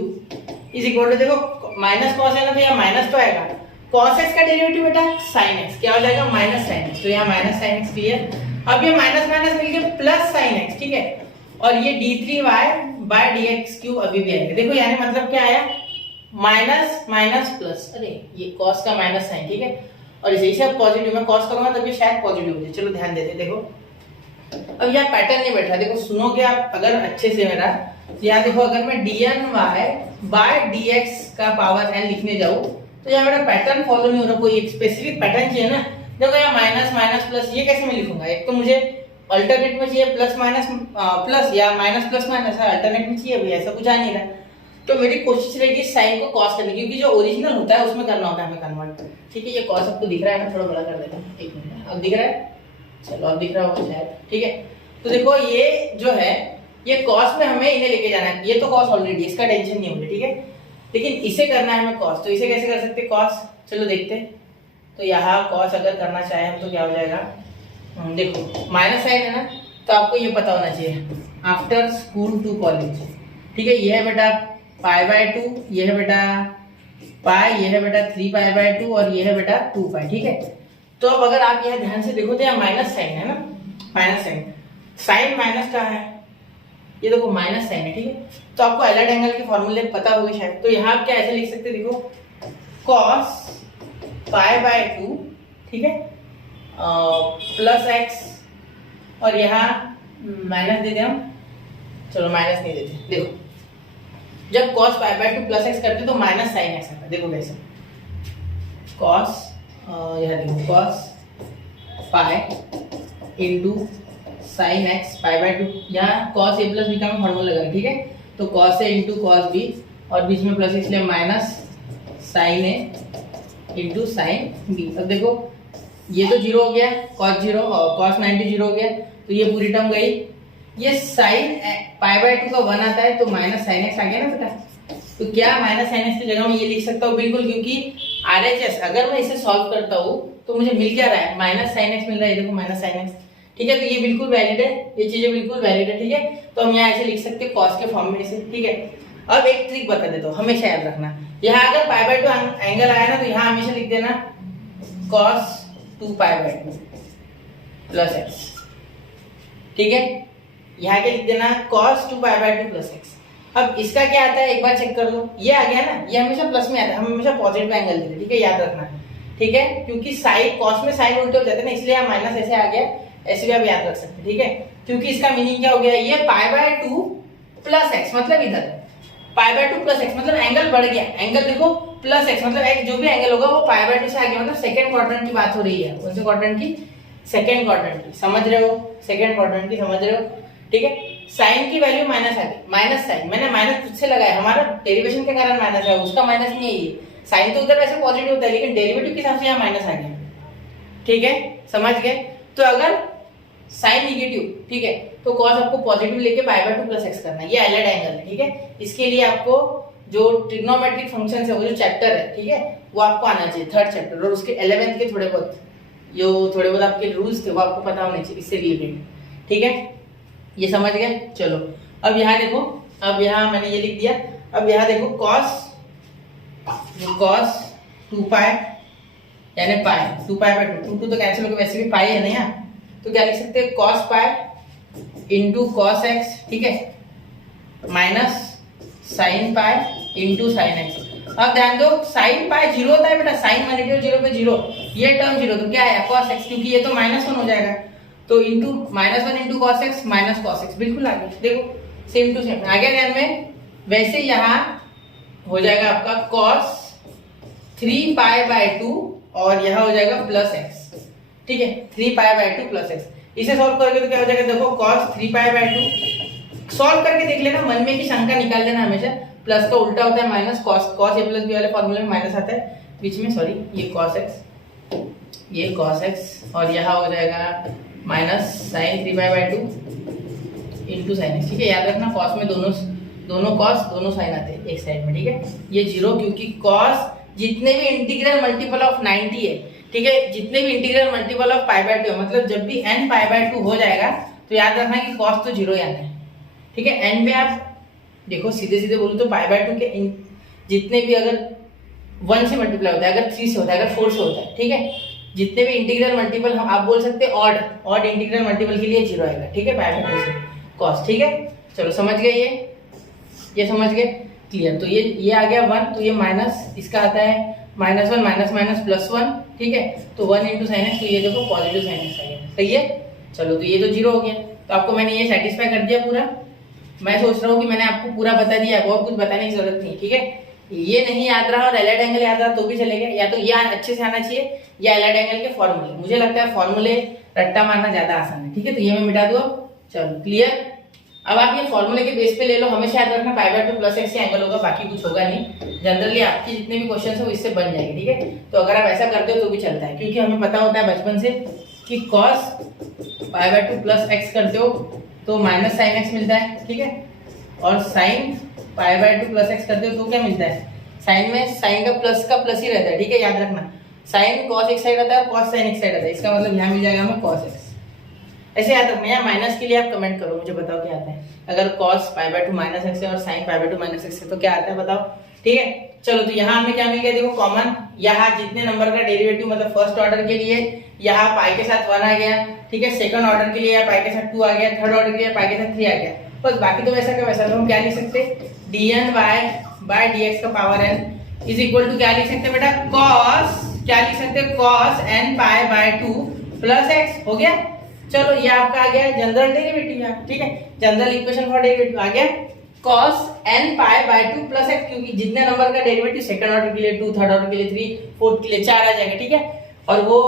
= देखो माइनस cos है ना, तो यहाँ माइनस तो आएगा, cos x का डेरिवेटिव बेटा sin x, क्या हो जाएगा -sin x, तो यहाँ -sin x, क्लियर। अब ये माइनस माइनस मिलके प्लस sin x, ठीक है, और ये d3y/dx³ अभी भी आएगा, देखो यानी मतलब क्या आया, माइनस माइनस प्लस, अरे ये cos का माइनस साइन, ठीक है, और इसे इसे पॉजिटिव में cos करूंगा तब ये शायद पॉजिटिव हो जाए। चलो ध्यान देते, देखो अब यहाँ पैटर्न नहीं बैठा, देखो सुनोगे आप अगर अच्छे से मेरा, तो यहाँ देखो अगर मैं dny/dx का पावर n लिखने जाऊँ तो यहाँ मेरा पैटर्न फॉलो नहीं हो रहा, कोई एक स्पेसिफिक पैटर्न चाहिए ना। देखो यहाँ माइनस माइनस प्लस, ये कैसे मैं लिखूंगा, एक तो मुझे अल्टरनेट में चाहिए प्लस माइनस प्लस, या माइनस प्लस माइनस, अल्टरनेट में चाहिए भाई, ऐसा कुछ आ नहीं रहा। तो मेरी कोशिश रहेगी साइन को कॉस करने की, क्योंकि जो ओरिजिनल होता है उसमें करना होता है हमें कन्वर्ट। ठीक है, ये कॉस आपको दिख रहा है ना, थोड़ा बड़ा कर देता हूँ, एक मिनट, अब दिख रहा है, चलो अब दिख रहा होगा शायद। ठीक है, तो देखो ये जो है ये कॉस में हमें इन्हें लेके जाना है, ये तो कॉस ऑलरेडी, इसका टेंशन नहीं होगा। ठीक है, लेकिन इसे करना है हमें कॉस, तो इसे कैसे कर सकते हैं कॉस, चलो देखते हैं। तो यहाँ कॉस अगर करना चाहे हम तो क्या हो जाएगा, देखो माइनस साइन है ना, तो आपको ये पता होना चाहिए आफ्टर स्कूल टू कॉलेज। ठीक है, ये है बेटा पाई बाय 2, ये है बेटा पाई, ये है बेटा 3 पाई बाय 2 और ये है बेटा 2 पाई। ठीक है, तो अब अगर आप यहाँ ध्यान से देखो तो यहाँ माइनस साइन है ना, माइनस साइन, साइन माइनस का है, ये देखो माइनस साइन है। ठीक है, तो आपको एलाइड एंगल के फॉर्मूले पता होंगे शायद, तो यहाँ आप क्या ऐसे लिख सकते हैं, देखो cos पाई बाय 2, ठीक है, प्लस एक्स, और यहाँ माइनस दे दें हम, चलो माइनस नहीं देते, देखो जब cos pi by 2 plus x करते तो माइनस साइन एक्स आता है, देखो कैसे cos, यहाँ देखो cos pi into sine x pi by 2, यहाँ cos a प्लस बी का मैं फॉर्मूला लगाएंगे। ठीक है, तो cos a into cos b और बीच में प्लस इसलिए minus sine a into sine b। अब देखो ये तो जीरो हो गया, cos 0 और cos 90 जीरो हो गया, तो ये पूरी टर्म गई। ये साइन पाई बाय 2 का 1 आता है तो माइनस साइन एक्स आ गया ना बेटा, तो क्या माइनस साइन एक्स की जगह में ये लिख सकता हूँ बिल्कुल, क्योंकि RHS अगर मैं इसे सॉल्व करता हूँ तो मुझे मिल क्या रहा है, माइनस साइन एक्स मिल रहा है, देखो माइनस साइन एक्स। ठीक है, तो ये बिल्कुल वैलिड है, ये चीजें बिल्कुल वैलिड है। ठीक है, तो हम यहाँ ऐसे लिख सकते हैं कॉस के फॉर्म में इसे। ठीक है, अब एक ट्रिक बता देता हूँ, हमेशा याद रखना, यहाँ अगर पाई बाय 2 एंगल आया ना तो यहाँ हमेशा लिख देना cos 2 pi by 2 plus x. ठीक है, यहाँ के लिख देना cos 2 pi by 2 plus x. अब इसका क्या आता है एक बार चेक कर लो, ये आ गया ना, ये हमेशा प्लस में आता है, हम हमेशा पॉजिटिव एंगल देते हैं। ठीक है, याद रखना। ठीक है, क्योंकि साइन कॉस में साइन उल्टे हो जाते हैं ना, इसलिए यहाँ माइनस ऐसे आ गया, ऐसे भी आप याद रख सकते हैं। ठीक है, क्योंकि इसका मीनिंग क्या हो गया, ये पाई बाय 2 प्लस एक्स, मतलब इधर पाई बाय 2 प्लस एक्स मतलब एंगल बढ़ गया, एंगल देखो प्लस एक्स मतलब एक्स जो भी एंगल होगा वो पाई बाय 2 से आ गया, मतलब सेकंड क्वाड्रेंट की बात हो रही है। कौन से क्वाड्रेंट की, सेकंड क्वाड्रेंट की, समझ रहे हो, सेकंड क्वाड्रेंट की समझ रहे हो। ठीक है, साइन की वैल्यू माइनस आ गई, माइनस साइन मैंने माइनस खुद से लगाया, हमारा डेरिवेशन के कारण माइनस है, उसका माइनस नहीं है ये, साइन तो उधर वैसे पॉजिटिव होता है लेकिन डेरिवेटिव के हिसाब से यहाँ माइनस आ गया। ठीक है, समझ गए। तो अगर साइन निगेटिव, ठीक है, तो कॉस आपको पॉजिटिव लेके पाई बाय 2 प्लस एक्स करना है, ये एलाइड एंगल है। ठीक है, इसके लिए आपको जो ट्रिग्नोमेट्रिक फंक्शंस है वो जो चैप्टर है, ठीक है, वो आपको आना चाहिए, थर्ड चैप्टर, और उसके 11th के थोड़े बहुत आपके रूल्स थे वो आपको पता होने चाहिए इससे रिलेटेड। ठीक है, ये समझ गए। चलो अब यहाँ देखो, अब यहाँ मैंने ये लिख दिया, अब यहाँ देखो cos 2 पाई यानी पाई 2 पाई बाय 2 तो कैंसिल हो गया, वैसे भी पाई है ना यहाँ, तो क्या लिख सकते हैं cos pi into cos x, ठीक है, minus sine pi into sine x. अब ध्यान दो साइन पाई जीरो होता है बेटा, साइन माइनस जीरो पे जीरो, ये टर्म जीरो, तो क्या है cos x, क्योंकि ये तो -1 हो जाएगा, तो into -1 into cos x minus cos x, बिल्कुल आ गया, देखो सेम टू सेम आ गया ध्यान में। वैसे यहाँ हो जाएगा आपका cos 3 पाई बाय 2 और यहाँ हो जाएगा प्लस x। ठीक है, 3 पाई बाय 2 प्लस x, इसे सॉल्व करोगे तो क्या हो जाएगा, देखो cos 3 पाई बाय 2 सॉल्व करके देख लेना, मन में की शंका निकाल लेना, हमेशा प्लस का उल्टा होता है minus, cos a plus b वाले फॉर्मूले में माइनस आता है बीच में, सॉरी ये cos x, ये cos x और यहाँ हो जाएगा minus sine 3 pi by 2 into sine x। ठीक है, याद रखना cos में दोनों cos दोनों साइन आते हैं एक साइड में। ठीक है, ये जीरो, क्योंकि cos जितने भी इंटीग्रल मल्टीपल ऑफ 90 है, ठीक है, जितने भी integral multiple of pi by 2 है, मतलब जब भी n पाई बाय 2 हो जाएगा तो याद रखना कि cos तो जीरो ही आना है। ठीक है, n पे आप देखो सीधे सीधे बोलूं तो पाई बाय 2 के जितने भी अगर 1 से मल्टीप्लाई होता है, अगर 3 से होता है, अगर 4 से होता है, ठीक है, जितने भी इंटीग्रल मल्टीपल हम आप बोल सकते हैं ऑड इंटीग्रल मल्टीपल के लिए जीरो आएगा। ठीक है, पाई बाय 2 से cos। ठीक है, चलो समझ गए, ये समझ गए, क्लियर। तो ये आ गया 1, तो ये माइनस इसका आता है -1 माइनस माइनस +1। ठीक है, तो 1 इंटू साइन एक्स, तो ये देखो पॉजिटिव साइन एक्स आ गया, सही है। चलो तो ये तो जीरो हो गया, तो आपको मैंने ये सेटिस्फाई कर दिया पूरा। मैं सोच रहा हूँ कि मैंने आपको पूरा बता दिया है, बहुत कुछ बताने की जरूरत नहीं। ठीक है, ये नहीं याद रहा और एलाइड एंगल याद रहा तो भी चलेगा, या तो ये अच्छे से आना चाहिए या एलाइड एंगल के फॉर्मूले। मुझे लगता है फॉर्मूले रट्टा मारना ज्यादा आसान है। ठीक है, तो ये मैं मिटा दूँ अब, चलो क्लियर। अब आप ये फॉर्मूले के बेस पे ले लो, हमेशा याद रखना π/2 प्लस एक्स ही एंगल होगा, बाकी कुछ होगा नहीं। जनरली आपकी जितने भी क्वेश्चन है वो इससे बन जाएंगे, ठीक है। तो अगर आप ऐसा करते हो तो भी चलता है, क्योंकि हमें पता होता है बचपन से कि cos π/2 प्लस एक्स करते हो तो माइनस साइन एक्स मिलता है, ठीक है। और साइन π/2 प्लस एक्स करते हो तो क्या मिलता है, साइन में साइन का प्लस ही रहता है, ठीक है, याद रखना। साइन कॉस एक साइड आता है और कॉस साइन एक साइड आता है, इसका मतलब यहाँ मिल जाएगा हमें कॉस एक्स। ऐसे याद रखना। या माइनस के लिए आप कमेंट करो, मुझे बताओ क्या आता है। अगर cos π/2 माइनस एक्स है और sin π/2 माइनस एक्स है तो क्या आता है बताओ, ठीक है। चलो तो यहाँ हमें क्या मिल गया, देखो कॉमन, यहाँ जितने नंबर का डेरिवेटिव मतलब फर्स्ट ऑर्डर के लिए यहाँ पाई के साथ 1 आ गया, ठीक है। सेकंड ऑर्डर के लिए यहाँ पाई के साथ 2 आ गया, थर्ड ऑर्डर के लिए पाई के साथ 3 आ गया। बस बाकी तो वैसा का वैसा। तो हम क्या लिख सकते, dny/dx का power n is equal to क्या लिख सकते बेटा, cos, क्या लिख सकते, cos n π/2 प्लस एक्स। हो गया। चलो ये आपका आ गया जनरल डेरिवेटिव, ठीक है, जनरल इक्वेशन फॉर डेरिवेटिव आ गया cos n π/2 प्लस एक्स, क्योंकि जितने नंबर का डेरिवेटिव सेकंड ऑर्डर के लिए 2, थर्ड ऑर्डर के लिए 3, फोर्थ के लिए 4 आ जाएगा, ठीक है। और वो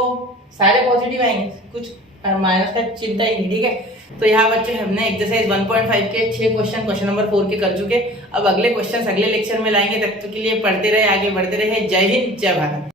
सारे पॉजिटिव आएंगे, कुछ माइनस का चिंता ही नहीं, ठीक है। तो यहाँ बच्चे हमने एक्सरसाइज 1.5 के 6 क्वेश्चन नंबर 4 के कर चुके। अब अगले क्वेश्चन अगले लेक्चर में लाएंगे, तब तक के लिए पढ़ते रहे, आगे बढ़ते रहे। जय हिंद, जय भारत।